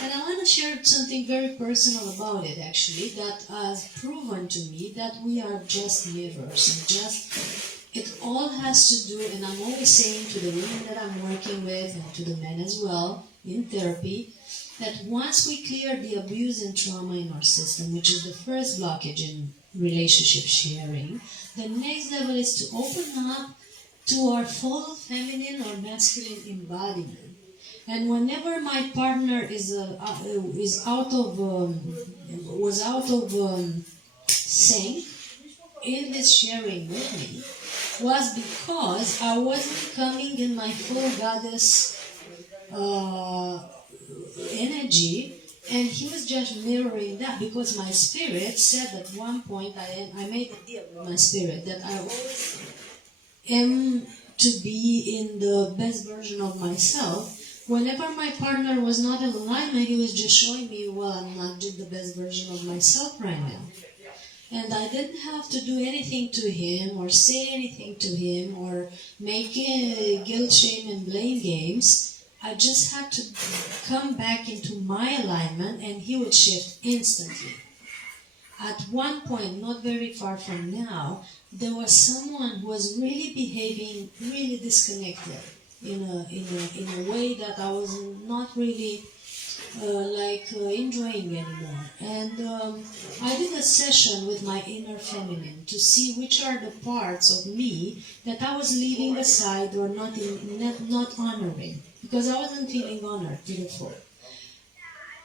And I want to share something very personal about it, actually, that has proven to me that we are just mirrors. And it all has to do, and I'm always saying to the women that I'm working with, and to the men as well, in therapy, that once we clear the abuse and trauma in our system, which is the first blockage in relationship sharing, the next level is to open up to our full feminine or masculine embodiment. And whenever my partner was out of sync in this sharing with me, was because I wasn't coming in my full goddess energy, and he was just mirroring that, because my spirit said at one point, I made a deal with my spirit that I always am to be in the best version of myself. Whenever my partner was not in alignment, he was just showing me, well, I'm not the best version of myself right now. And I didn't have to do anything to him or say anything to him or make guilt, shame, and blame games. I just had to come back into my alignment, and he would shift instantly. At one point, not very far from now, there was someone who was really behaving really disconnected in a way that I was not really enjoying anymore. And I did a session with my inner feminine to see which are the parts of me that I was leaving aside or not honoring, because I wasn't feeling honored to the full.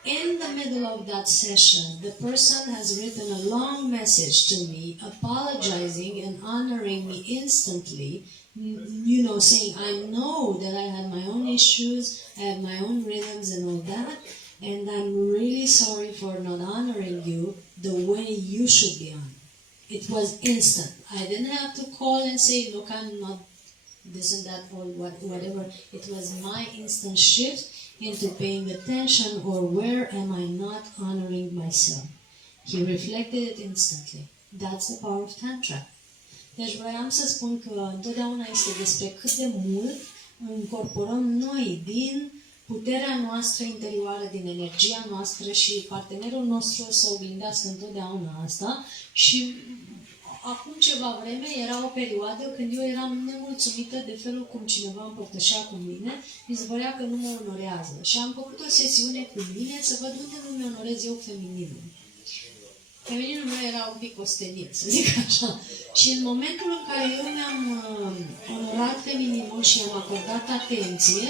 In the middle of that session, the person has written a long message to me, apologizing and honoring me instantly, saying, I know that I had my own issues, I have my own rhythms and all that, and I'm really sorry for not honoring you the way you should be honored. It was instant. I didn't have to call and say, look, I'm not this and that or whatever. It was my instant shift into paying attention, or where am I not honoring myself. He reflected it instantly. That's the power of Tantra. Deci vreau să spun că întotdeauna este despre cât de mult încorporăm noi din puterea noastră interioară, din energia noastră, și partenerul nostru să oglindească întotdeauna asta. Și acum ceva vreme era o perioadă când eu eram nemulțumită de felul cum cineva împărtășea cu mine, mi se părea că nu mă onorează. Și am făcut o sesiune cu mine să văd unde nu-mi onorez eu femininul. Femininul meu era un pic ostenit, să zic așa. Și în momentul în care eu mi-am onorat femininul și am acordat atenție,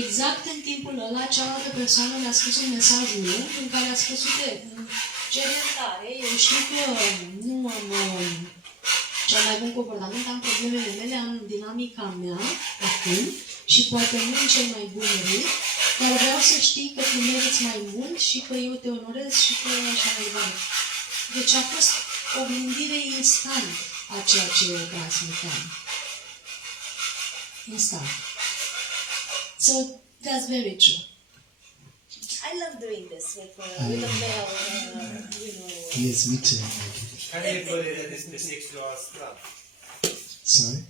exact în timpul ăla, cealaltă persoană mi-a scris un mesaj lung în care a spus, uite, ce iertare, eu știu că nu am cel mai bun comportament, am problemele mele, am dinamica mea acum și poate nu în cel mai bun ritm, dar vreau să știi că tu meriți mai mult și că eu te onorez și că așa mai departe. Deci a fost o gândire instant a ceea ce eu transmitam. Instant. So that's very true. I love doing this with a male, Yes, me too. Care e părerea despre sexul astral? Sorry?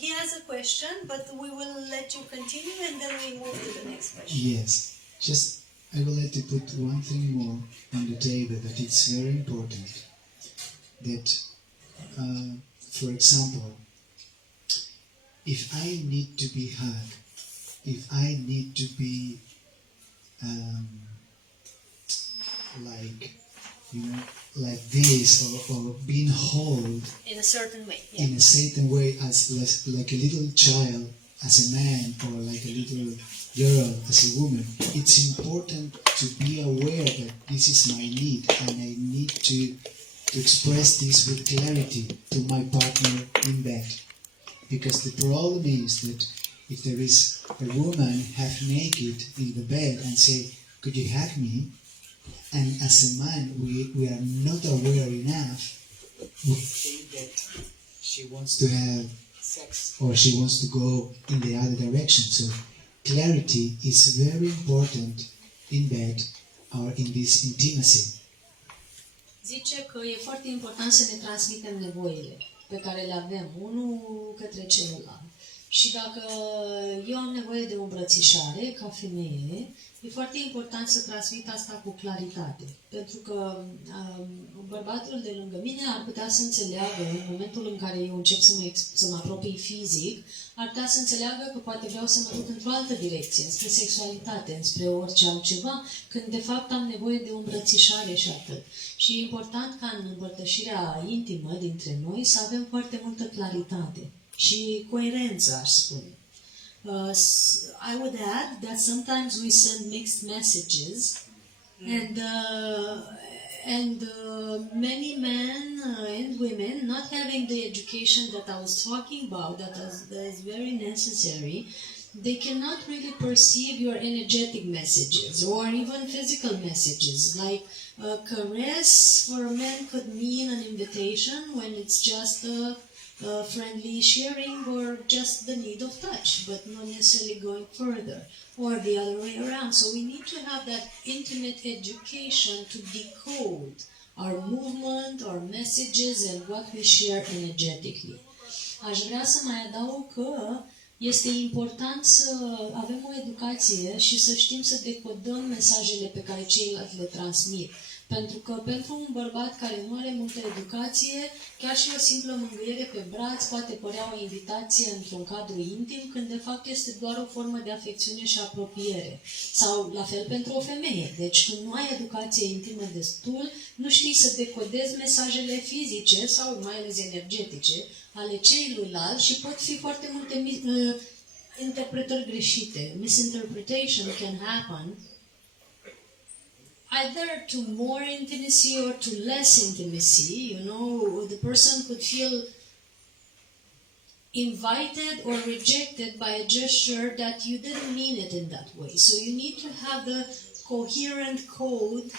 he has a question, but we will let you continue and then we move to the next question. Yes. Just, I would like to put one thing more on the table that it's very important. That, for example, if I need to be hugged, if I need to be like this, or being held In a certain way. Yeah. in a certain way, as like a little child, as a man, or like a little girl, as a woman, it's important to be aware that this is my need, and I need to express this with clarity to my partner in bed. Because the problem is that if there is a woman half naked in the bed and say, could you hug me? And as a man, we are not aware enough, we think that she wants to have sex or she wants to go in the other direction. So clarity is very important in bed or in this intimacy. zice că e foarte important să ne transmitem nevoile pe care le avem unul către celălalt. Și dacă eu am nevoie de o îmbrățișare ca femeie, e foarte important să transmit asta cu claritate. Pentru că bărbatul de lângă mine ar putea să înțeleagă, în momentul în care eu încep să mă apropii fizic, ar putea să înțeleagă că poate vreau să mă duc într-o altă direcție, spre sexualitate, spre orice altceva, când de fapt am nevoie de o îmbrățișare și atât. Și e important ca în împărtășirea intimă dintre noi să avem foarte multă claritate și coerență, aș spune. I would add that sometimes we send mixed messages, and many men and women not having the education that I was talking about, that is very necessary, they cannot really perceive your energetic messages or even physical messages. Like a caress for a man could mean an invitation when it's just a friendly sharing or just the need of touch, but not necessarily going further, or the other way around. So we need to have that intimate education to decode our movement, our messages, and what we share energetically. Aș vrea să mai adaug că este important să avem o educație și să știm să decodăm mesajele pe care ceilalți le transmit. Pentru că pentru un bărbat care nu are multă educație, chiar și o simplă mângâiere pe braț poate părea o invitație într-un cadru intim, când de fapt este doar o formă de afecțiune și apropiere. Sau la fel pentru o femeie. Deci când nu ai educație intimă destul, nu știi să decodezi mesajele fizice sau mai ales energetice ale celuilalt și pot fi foarte multe interpretări greșite. Misinterpretation can happen either to more intimacy or to less intimacy. You know, the person could feel invited or rejected by a gesture that you didn't mean it in that way. So you need to have the coherent code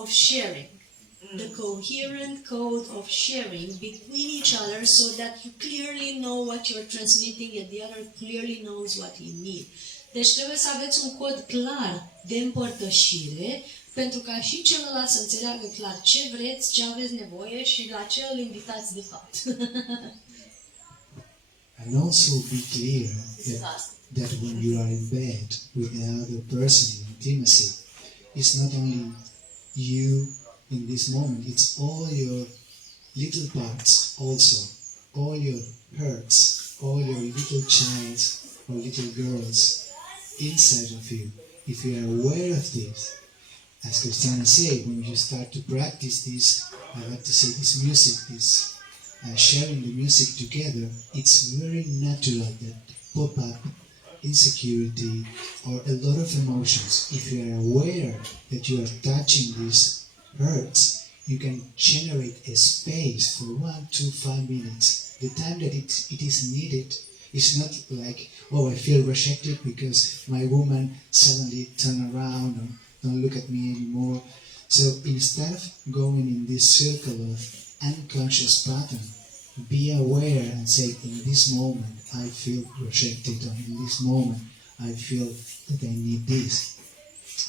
of sharing. The coherent code of sharing between each other so that you clearly know what you're transmitting and the other clearly knows what you need. Deci trebuie să aveți un cod clar de împărtășire pentru ca și celălalt să înțeleagă clar ce vreți, ce aveți nevoie și la ce îl invitați de fapt. And also be clear that when you are in bed with the other person in intimacy, it's not only you in this moment, it's all your little parts also, all your hurts, all your little childs or little girls inside of you. If you are aware of this, as Christiana said, when you start to practice this, I like to say this music, this sharing the music together, it's very natural that pop up insecurity or a lot of emotions. If you are aware that you are touching these hurts, you can generate a space for 1, 2, 5 minutes. The time that it is needed. It's not like, oh, I feel rejected because my woman suddenly turned around or don't look at me anymore. So instead of going in this circle of unconscious pattern, be aware and say, in this moment I feel rejected, or in this moment I feel that I need this.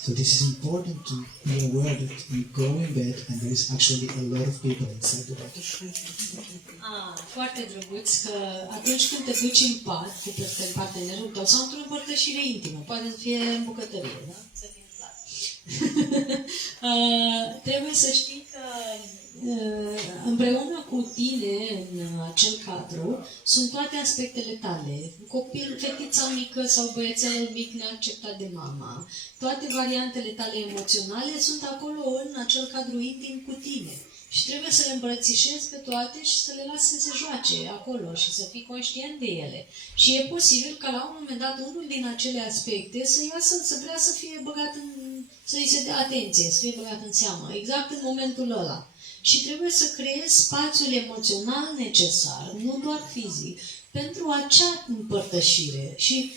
So this is important to be aware that you go in bed and there is actually a lot of people inside the bed. Foarte drăguț că atunci când te duci în pat cu partenerul tău sau într-o împărtășire intimă, poate să fie în bucătărie, da? Să fie clar. Trebuie să știi că împreună cu tine în acel cadru sunt toate aspectele tale. Copil, fetița mică sau băiețelul mic neacceptat de mama. Toate variantele tale emoționale sunt acolo în acel cadru intim cu tine. Și trebuie să le îmbrățișezi pe toate și să le lasi să se joace acolo și să fii conștient de ele. Și e posibil ca la un moment dat unul din acele aspecte să iasă, să vrea să fie băgat în, să-i se dea atenție, să fie băgat în seamă, exact în momentul ăla. Și trebuie să creezi spațiul emoțional necesar, nu doar fizic, pentru acea împărtășire și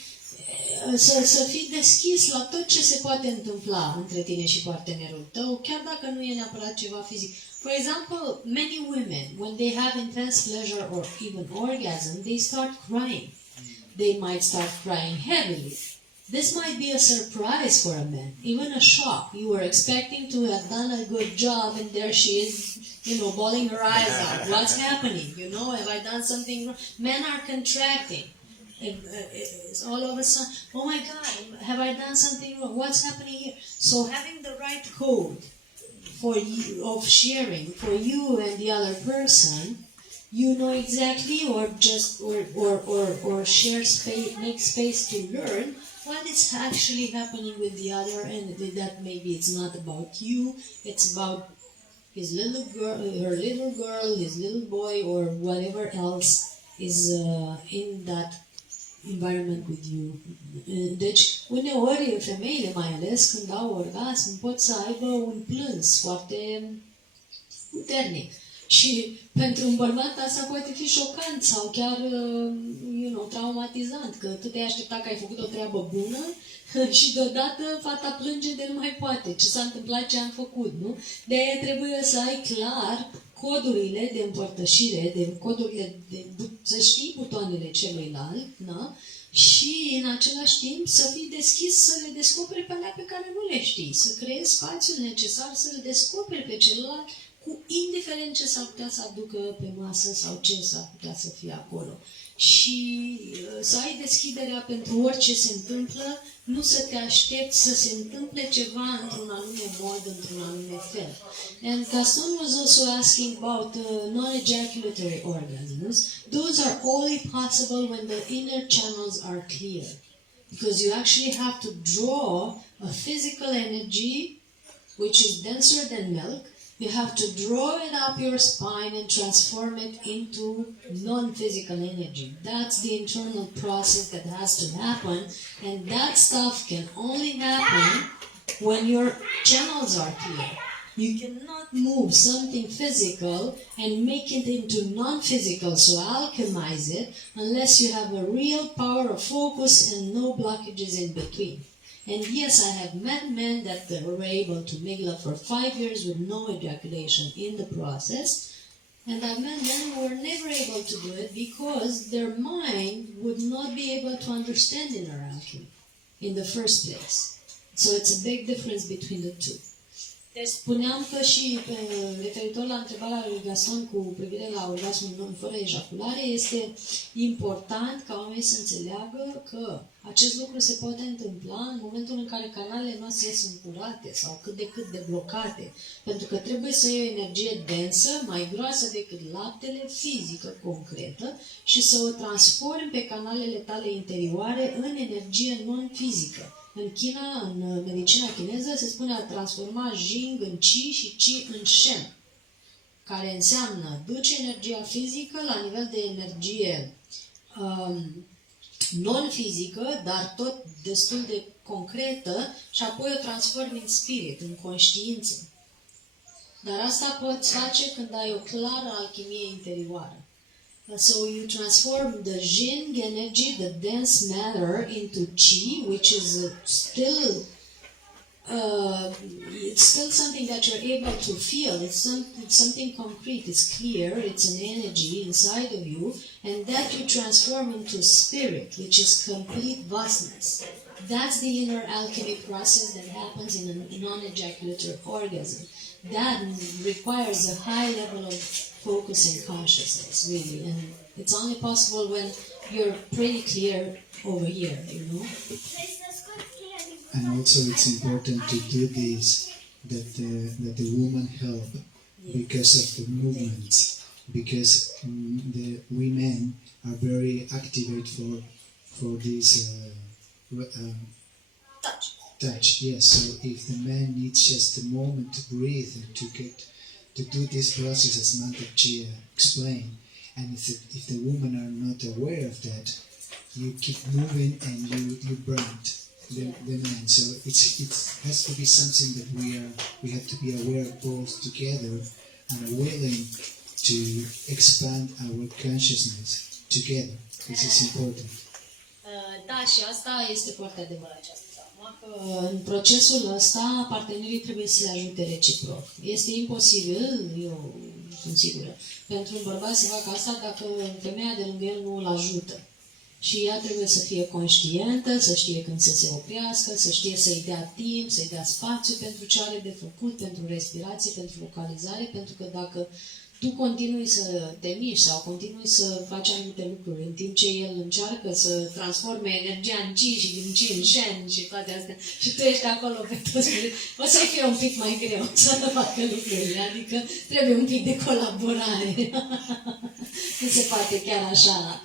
să fii deschis la tot ce se poate întâmpla între tine și partenerul tău, chiar dacă nu e neapărat ceva fizic. For example, many women, when they have intense pleasure or even orgasm, they start crying. They might start crying heavily. This might be a surprise for a man, even a shock. You were expecting to have done a good job, and there she is, bawling her eyes out. What's happening? Have I done something wrong? Men are contracting. It's all of a sudden, oh my God, have I done something wrong? What's happening here? So having the right code for you of sharing for you and the other person, you know exactly, or just or share space, make space to learn what is actually happening with the other, and that maybe it's not about you, it's about his little girl, her little girl, his little boy, or whatever else is in that environment with you. Deci, uneori, femeile mai ales, când au orgasm, pot să aibă un plâns foarte puternic. Și pentru un bărbat asta poate fi șocant sau chiar, traumatizant, că tu te-ai așteptat că ai făcut o treabă bună și deodată fata plânge de nu mai poate. Ce s-a întâmplat, ce am făcut, nu? De-aia trebuie să ai clar codurile de împărtășire, să știi butoanele celuilalt, da? Și în același timp să fii deschis să le descoperi pe alea pe care nu le știi, să creezi spațiul necesar să le descoperi pe celălalt, indiferent ce s-ar putea să aducă pe masă sau ce s-ar putea să fie acolo. Și să ai deschiderea pentru orice se întâmplă, nu să te aștepți să se întâmple ceva într-un anume mod, într-un anume fel. And Gaston was also asking about non-ejaculatory orgasms. Those are only possible when the inner channels are clear. Because you actually have to draw a physical energy which is denser than milk. You have to draw it up your spine and transform it into non-physical energy. That's the internal process that has to happen, and that stuff can only happen when your channels are clear. You cannot move something physical and make it into non-physical, so alchemize it, unless you have a real power of focus and no blockages in between. And yes, I have met men that were able to make love for 5 years with no ejaculation in the process. And I've met men who were never able to do it because their mind would not be able to understand inner alchemy in the first place. So it's a big difference between the two. Deci spuneam că și referitor la întrebarea lui Gaston cu privire la orgasmul fără ejaculare, este important ca oamenii să înțeleagă că acest lucru se poate întâmpla în momentul în care canalele noastre sunt curate sau cât de cât deblocate, pentru că trebuie să iei o energie densă, mai groasă decât laptele, fizică, concretă, și să o transformi pe canalele tale interioare în energie non-fizică. În China, în medicina chineză, se spune a transforma Jing în Qi și Qi în Shen, care înseamnă duce energia fizică la nivel de energie non-fizică, dar tot destul de concretă, și apoi o transformi în spirit, în conștiință. Dar asta poți face când ai o clară alchimie interioară. So you transform the Jing energy, the dense matter, into Qi, which is still it's still something that you're able to feel. It's something concrete. It's clear. It's an energy inside of you, and that you transform into spirit, which is complete vastness. That's the inner alchemy process that happens in a non-ejaculatory orgasm. That requires a high level of focus and consciousness, really, and it's only possible when you're pretty clear over here, you know. And also, it's important to do this that the woman help because of the movements, because the women are very activate for this touch. Yes. So if the man needs just a moment to breathe and to do this process, as Mantak Chia explained, and if the women are not aware of that, you keep moving and you burn the man. So it has to be something that we have to be aware of both together and willing to expand our consciousness together. This is important. Da, și asta este foarte adevărat. Că în procesul ăsta partenerii trebuie să le ajute reciproc. Este imposibil, eu sunt sigură, pentru un bărbat să facă asta dacă femeia de lângă el nu îl ajută. Și ea trebuie să fie conștientă, să știe când să se oprească, să știe să-i dea timp, să-i dea spațiu pentru ce are de făcut, pentru respirație, pentru focalizare, pentru că dacă tu continui să te miști sau continui să faci anumite lucruri în timp ce el încearcă să transforme energia în chi și din chi în shen și toate astea și tu ești acolo pe toți, o să fie un pic mai greu să facă lucrurile, adică trebuie un pic de colaborare. Nu se poate chiar așa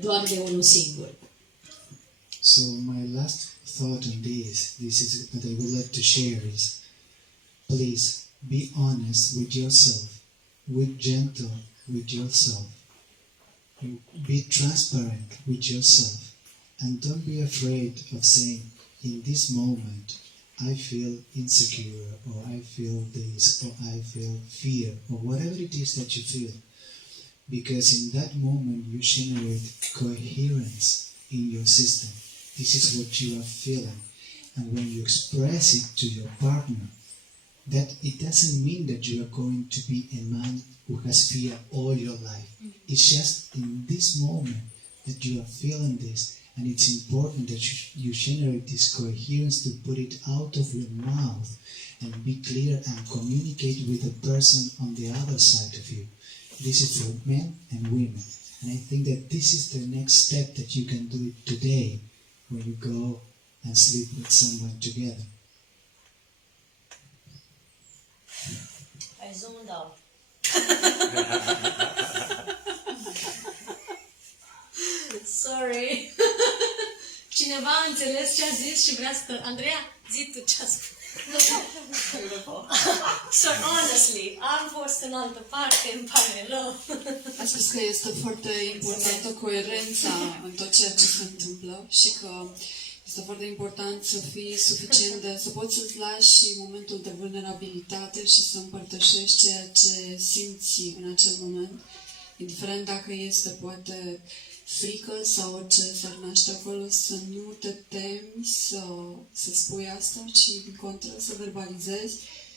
doar de unul singur. So my last thought on this is that I would like to share is, please be honest with yourself, be gentle with yourself, be transparent with yourself, and don't be afraid of saying, in this moment, I feel insecure, or I feel this, or I feel fear, or whatever it is that you feel. Because in that moment you generate coherence in your system. This is what you are feeling. And when you express it to your partner, that it doesn't mean that you are going to be a man who has fear all your life. It's just in this moment that you are feeling this, and it's important that you generate this coherence to put it out of your mouth and be clear and communicate with the person on the other side of you. This is for men and women. And I think that this is the next step that you can do it today when you go and sleep with someone together. I zoned out. Sorry. Cineva a înțeles ce a zis și vrea să... Andreea, zi tu ce a spus. So honestly, am fost în altă parte, îmi pare rău. A spus că este foarte importantă coerența în tot ceea ce se întâmplă și că este foarte important să fii suficient de... să poți să-ți lași momentul de vulnerabilitate și să împărtășești ceea ce simți în acel moment, indiferent dacă este poate frică sau orice s-ar naște acolo, să nu te temi să spui asta, ci din contră să verbalizezi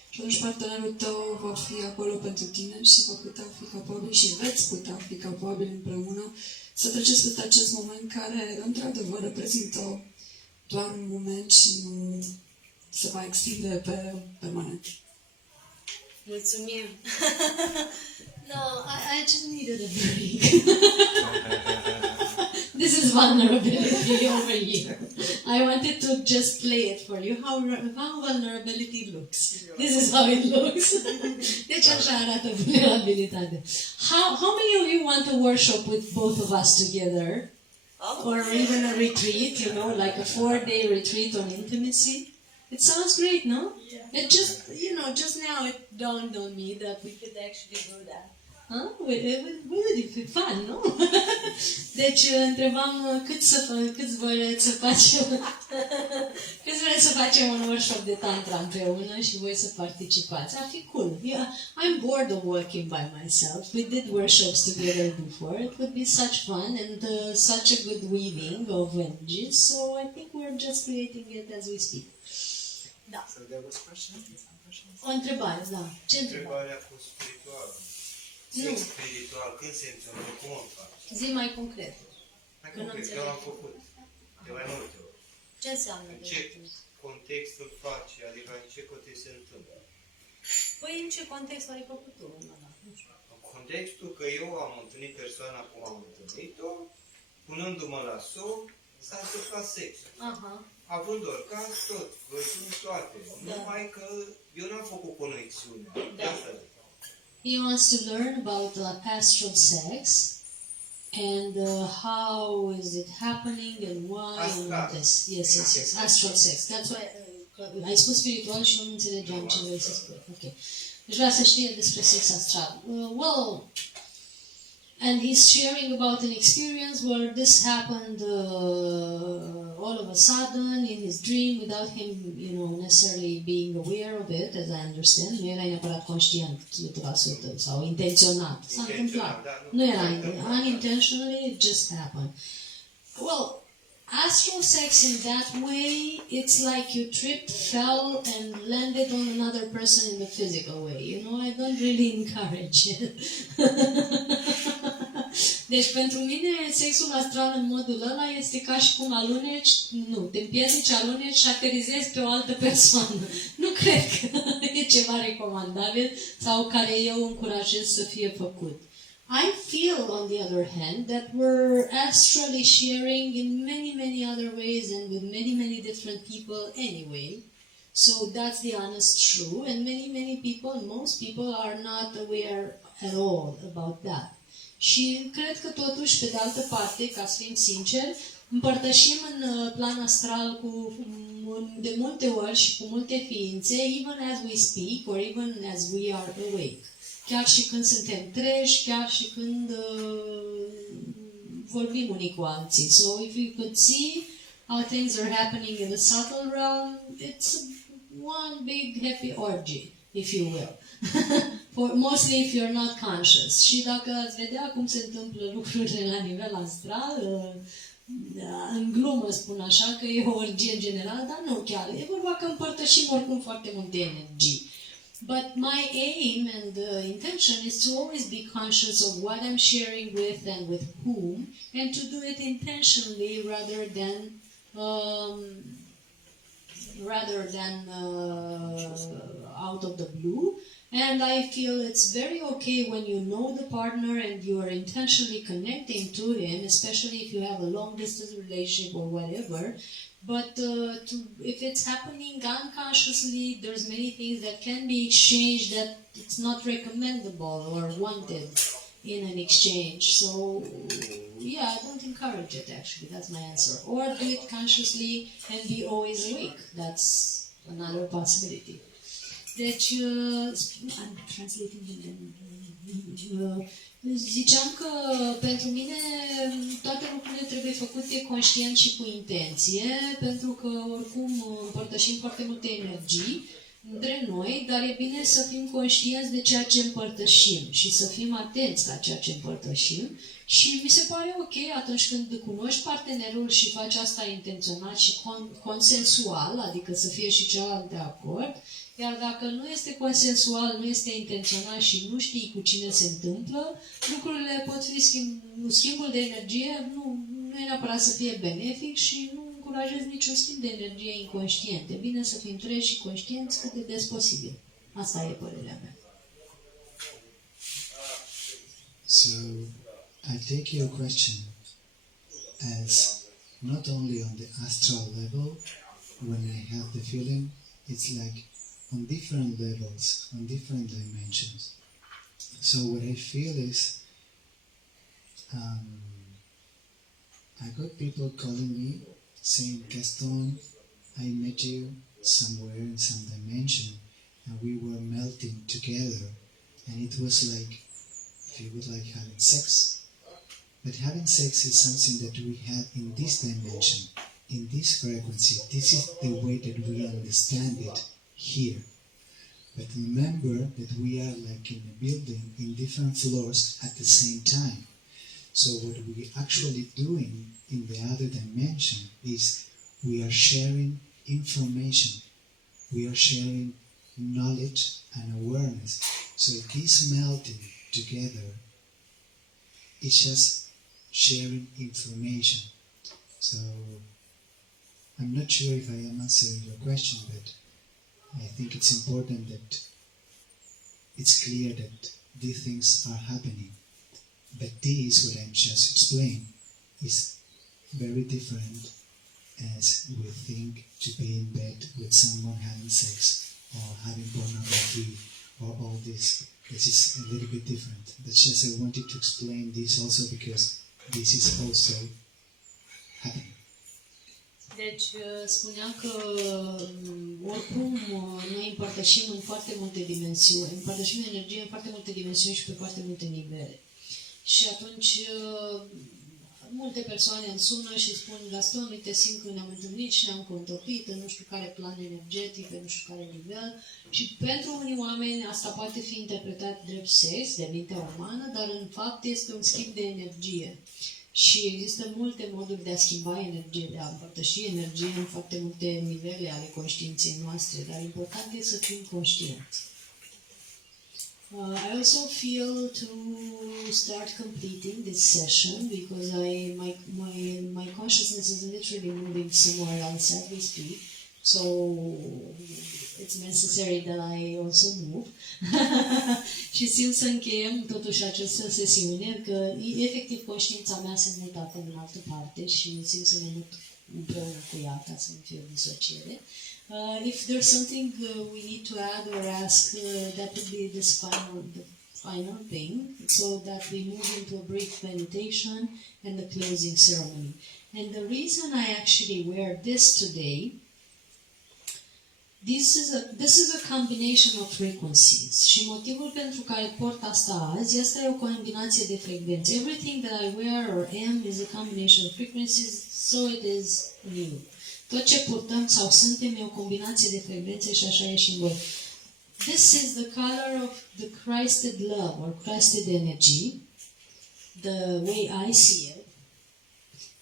și atunci partenerul tău va fi acolo pentru tine și va putea fi capabil și veți putea fi capabil împreună să treceți peste acest moment care într-adevăr reprezintă doar un moment și nu se va extinde pe permanent. Mulțumim! No, I just needed a break. This is vulnerability over here. I wanted to just play it for you, how vulnerability looks. This is how it looks. Deci așa arată vulnerabilitatea. How many of you want a workshop with both of us together? Or even a retreat, you know, like a 4-day retreat on intimacy? It sounds great, no? Yeah. It just, just now it dawned on me that we could actually do that. Huh? Would be fun, no? Deci întrebam câți vreți să facem un workshop de tantra împreună și voi să participați. Ar fi cool. Yeah, I'm bored of working by myself. We did workshops together before. It would be such fun and such a good weaving of energies. So I think we're just creating it as we speak. Da. So there was questions? O întrebare, da. Ce întrebare? Întrebarea cu spirituală. Sex spiritual, când se întâmplă, cum o faci? Zi mai concret. Mai concret, eu am făcut de mai multe ori. Ce înseamnă? În ce context îl faci, adică în ce context se întâmplă? Păi în ce context ai făcut tu? Nu știu. În contextul că eu am întâlnit persoana cum am întâlnit-o, punându-mă la somn, s-a întâmplat sex. Aha. Având orgasm, tot, văzând toate. Da. Numai că eu n-am făcut conexiunea. Da. He wants to learn about astral sex and how is it happening and why and this. Yes. Astral sex. That's why ai spus spiritual și nu înțelegeam ce vrei să spui. Okay. Deci vrea să știe despre sex astral. Well, and he's sharing about an experience where this happened all of a sudden in his dream without him, necessarily being aware of it, as I understand. Nu era neapărat conștient 100% sau intenționat. S-a întâmplat. Nu era unintentionally, it just happened. Well, astral sex in that way, it's like you tripped, fell, and landed on another person in the physical way. I don't really encourage it. Deci pentru mine sexul astral în modul ăla este ca și cum te împiedici, aluneci și aterizezi pe o altă persoană. Nu cred că e ceva recomandabil sau care eu încurajez să fie făcut. I feel, on the other hand, that we're astrally sharing in many, many other ways and with many, many different people anyway. So that's the honest truth, and many, many people, most people are not aware at all about that. Și cred că totuși, pe de altă parte, ca să fim sinceri, împărtășim în plan astral de multe ori și cu multe ființe, even as we speak or even as we are awake. Chiar și când suntem treji, chiar și când vorbim unii cu alții. So if you could see how things are happening in the subtle realm, it's one big happy orgy, if you will. Mostly if you're not conscious. Și dacă ați vedea cum se întâmplă lucrurile la nivel astral, în glumă spun așa că e o orgie generală, dar nu chiar. E vorba că împărtășim oricum foarte multe energii. But my aim and intention is to always be conscious of what I'm sharing with and with whom, and to do it intentionally rather than out of the blue. And I feel it's very okay when you know the partner and you are intentionally connecting to him, especially if you have a long-distance relationship or whatever. But if it's happening unconsciously, there's many things that can be exchanged that it's not recommendable or wanted in an exchange. So, yeah, I don't encourage it, actually. That's my answer. Or do it consciously and be always awake. That's another possibility. Deci, I'm translating ziceam că pentru mine toate lucrurile trebuie făcute conștient și cu intenție, pentru că oricum împărtășim foarte multe energii între noi, dar e bine să fim conștienți de ceea ce împărtășim și să fim atenți la ceea ce împărtășim. Și mi se pare ok atunci când cunoști partenerul și faci asta intenționat și consensual, adică să fie și celălalt de acord. Iar dacă nu este consensual, nu este intenționat și nu știi cu cine se întâmplă, lucrurile pot fi schimbul de energie, nu e neapărat să fie benefic și nu încurajez niciun schimb de energie inconștient. E bine să fim treji și conștienți cât de des posibil. Asta e părerea mea. So, I take your question as not only on the astral level, when I have the feeling, it's like on different levels, on different dimensions. So what I feel is, I got people calling me saying, Gaston, I met you somewhere in some dimension and we were melting together and it was like, if you would like having sex. But having sex is something that we have in this dimension, in this frequency. This is the way that we understand it here. But remember that we are like in a building in different floors at the same time. So what we actually doing in the other dimension is we are sharing information. We are sharing knowledge and awareness. So this melting together is just sharing information. So I'm not sure if I am answering your question, but I think it's important that it's clear that these things are happening. But this, what I'm just explaining, is very different as we think to be in bed with someone having sex or having pornography or all this. This is a little bit different. That's just I wanted to explain this also because this is also happening. Deci spuneam că oricum noi împărtășim în foarte multe dimensiuni, împărtășim energie în foarte multe dimensiuni și pe foarte multe nivele. Și atunci multe persoane îmi sună și spun, Gaston, uite, simt că ne-am întâlnit și ne-am contopit în nu știu care plan energetic, pe nu știu care nivel. Și pentru unii oameni asta poate fi interpretat drept sex, de mintea umană, dar în fapt este un schimb de energie. Și există multe moduri de a schimba energie, de a împărtăși energie în foarte multe nivele ale conștiinței noastre, dar important este să fim conștienți. I also feel to start completing this session because my consciousness is literally moving somewhere else as we speak. So it's necessary that I also move. Și simt să încheiem totuși această sesiune, că efectiv conștiința mea se mută acum în altă parte și simt să mă mut împreună cu ea ca să nu fie o disociere. If there's something we need to add or ask, that would be this final thing, so that we move into a brief meditation and the closing ceremony. And the reason I actually wear this today, this is a combination of frequencies. Și motivul pentru care port asta azi, asta e o combinație de frecvențe. Everything that I wear or am is a combination of frequencies, so it is new. Tot ce purtăm sau suntem e o combinație de frecvențe și așa e și în voi. This is the color of the Christed love or Christed energy, the way I see it.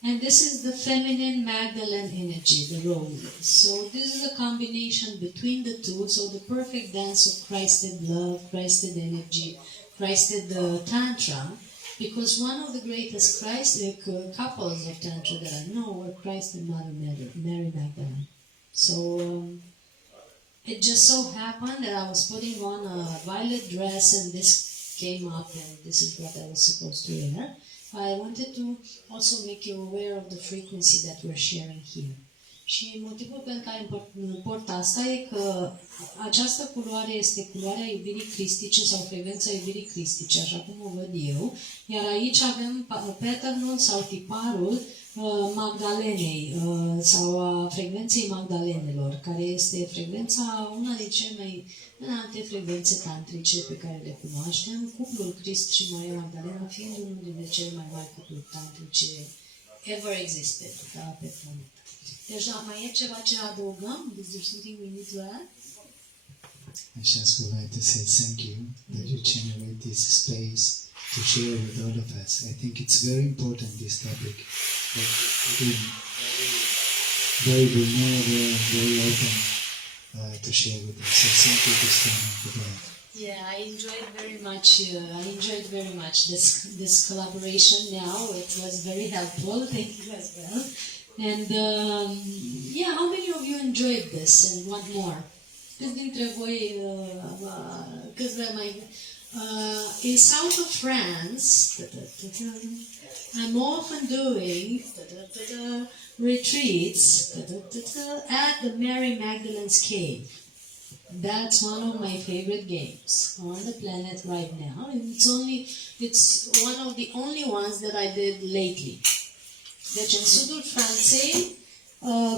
And this is the feminine Magdalene energy, the rose. So this is a combination between the two, so the perfect dance of Christed love, Christed energy, Christed Tantra. Because one of the greatest couples of Tantra that I know were Christ and Mother Mary Magdalene. So it just so happened that I was putting on a violet dress and this came up and this is what I was supposed to wear. I wanted to also make you aware of the frequency that we're sharing here. Și motivul pentru care port asta e că această culoare este culoarea iubirii cristice sau frecvența iubirii cristice, așa cum o văd eu, iar aici avem patternul sau tiparul Magdalenei sau a frecvenței Magdalenelor, care este frecvența, una din cele mai înalte frecvențe tantrice pe care le cunoaștem, cuplul Crist și Maria Magdalena fiind unul dintre cele mai mari cupluri tantrice ever existed pe planetă. Deci, mai e ceva ce adăugăm? Is there something we need to add? I just would like to say thank you that you generate this space to share with all of us. I think it's very important, this topic, that very vulnerable and very open to share with us. So thank you, Christina, for that. Yeah, I enjoyed very much this collaboration now. It was very helpful. Thank you as well. And yeah, how many of you enjoyed this and want more? Câți dintre voi, in south of France, I'm often doing retreats at the Mary Magdalene's Cave. That's one of my favorite games on the planet right now. And it's one of the only ones that I did lately. Deci în sudul Franței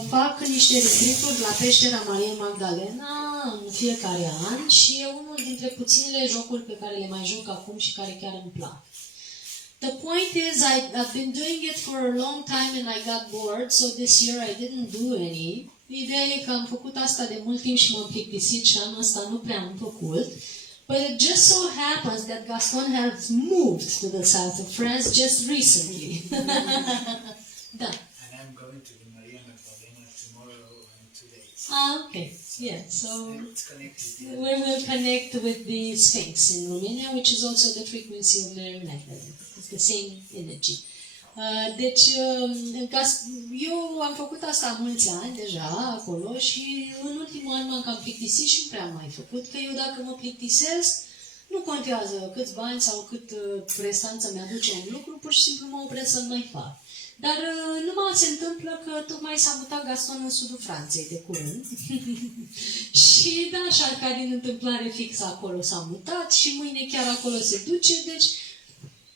fac niște retreat-uri la peștera Maria Magdalena în fiecare an și e unul dintre puținele jocuri pe care le mai joc acum și care chiar îmi plac. The point is, I've been doing it for a long time and I got bored, so this year I didn't do any. Ideea e că am făcut asta de mult timp și m-am plictisit și anul ăsta nu prea am făcut. But it just so happens that Gaston has moved to the south of France just recently. Da. And I'm going to the Maria Magdalena tomorrow in 2 days. Okay. Yeah, so It's connected. we will connect with the Sphinx in Romania, which is also the frequency of Mary Magdalene. It's the same energy. Deci, eu am făcut asta mulți ani deja acolo și în ultimul an m-am cam plictisit și nu prea am mai făcut, că eu dacă mă plictisesc, nu contează câți bani sau cât prestanță mi-aduce un lucru, pur și simplu mă opresc să-l mai fac. Dar numai se întâmplă că tocmai s-a mutat Gaston în sudul Franței de curând. Și da, așa ca din întâmplare fix acolo s-a mutat și mâine chiar acolo se duce, deci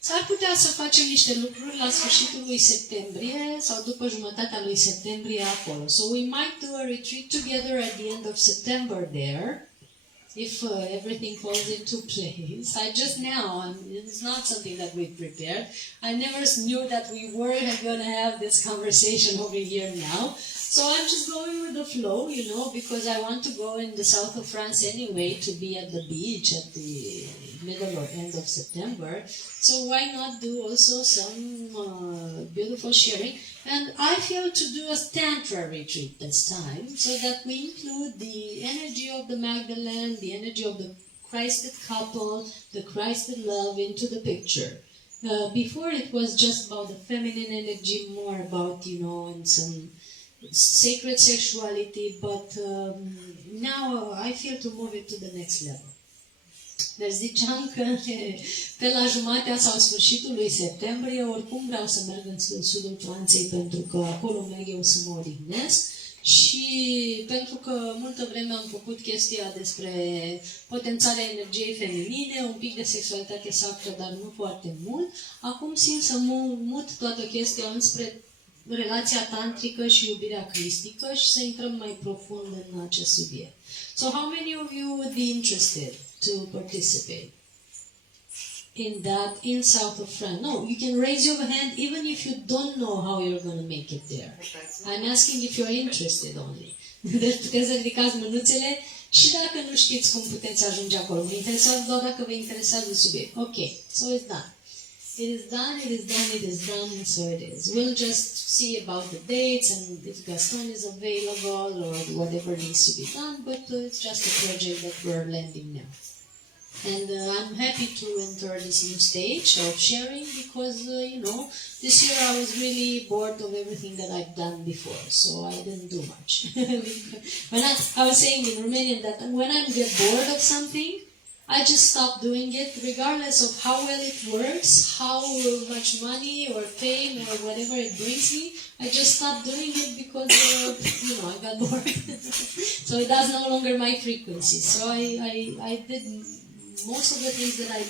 s-ar putea să facem niște lucruri la sfârșitul lui septembrie sau după jumătatea lui septembrie acolo. So we might do a retreat together at the end of September there, if everything falls into place. It's not something that we prepared. I never knew that we were going to have this conversation over here now. So I'm just going with the flow, because I want to go in the south of France anyway to be at the beach at the middle or end of September. So why not do also some beautiful sharing? And I feel to do a Tantra retreat this time, so that we include the energy of the Magdalene, the energy of the Christed couple, the Christed love into the picture. Before it was just about the feminine energy, more about, and some sacred sexuality, but now I feel to move it to the next level. Deci ziceam că pe la jumatea sau sfârșitul lui septembrie oricum vreau să merg în sudul Franței pentru că acolo merg eu să mă odihnesc și pentru că multă vreme am făcut chestia despre potențarea energiei feminine, un pic de sexualitate sacră, dar nu foarte mult. Acum simt să mut toată chestia înspre relația tantrică și iubirea cristică și să intrăm mai profund în acest subiect. So how many of you would be interested to participate in that in south of France? No, you can raise your hand even if you don't know how you're going to make it there. I'm asking if you're interested only. Deci puteți să ridicați mânuțele și dacă nu știți cum puteți ajunge acolo. Mă interesează doar dacă vă interesează subiect. Ok, so it's done. It is done, it is done, it is done, so it is. We'll just see about the dates and if Gaston is available or whatever needs to be done, but it's just a project that we're landing now. And I'm happy to enter this new stage of sharing because, this year I was really bored of everything that I've done before, so I didn't do much. I was saying in Romanian that when I get bored of something, I just stop doing it regardless of how well it works, how much money or fame or whatever it brings me. I just stop doing it because, I got bored. So that's no longer my frequency. So I did most of the things that I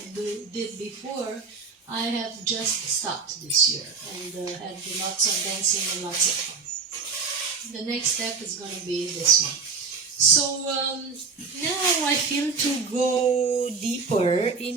did before, I have just stopped this year and had lots of dancing and lots of fun. The next step is going to be this one. So now I feel to go deeper in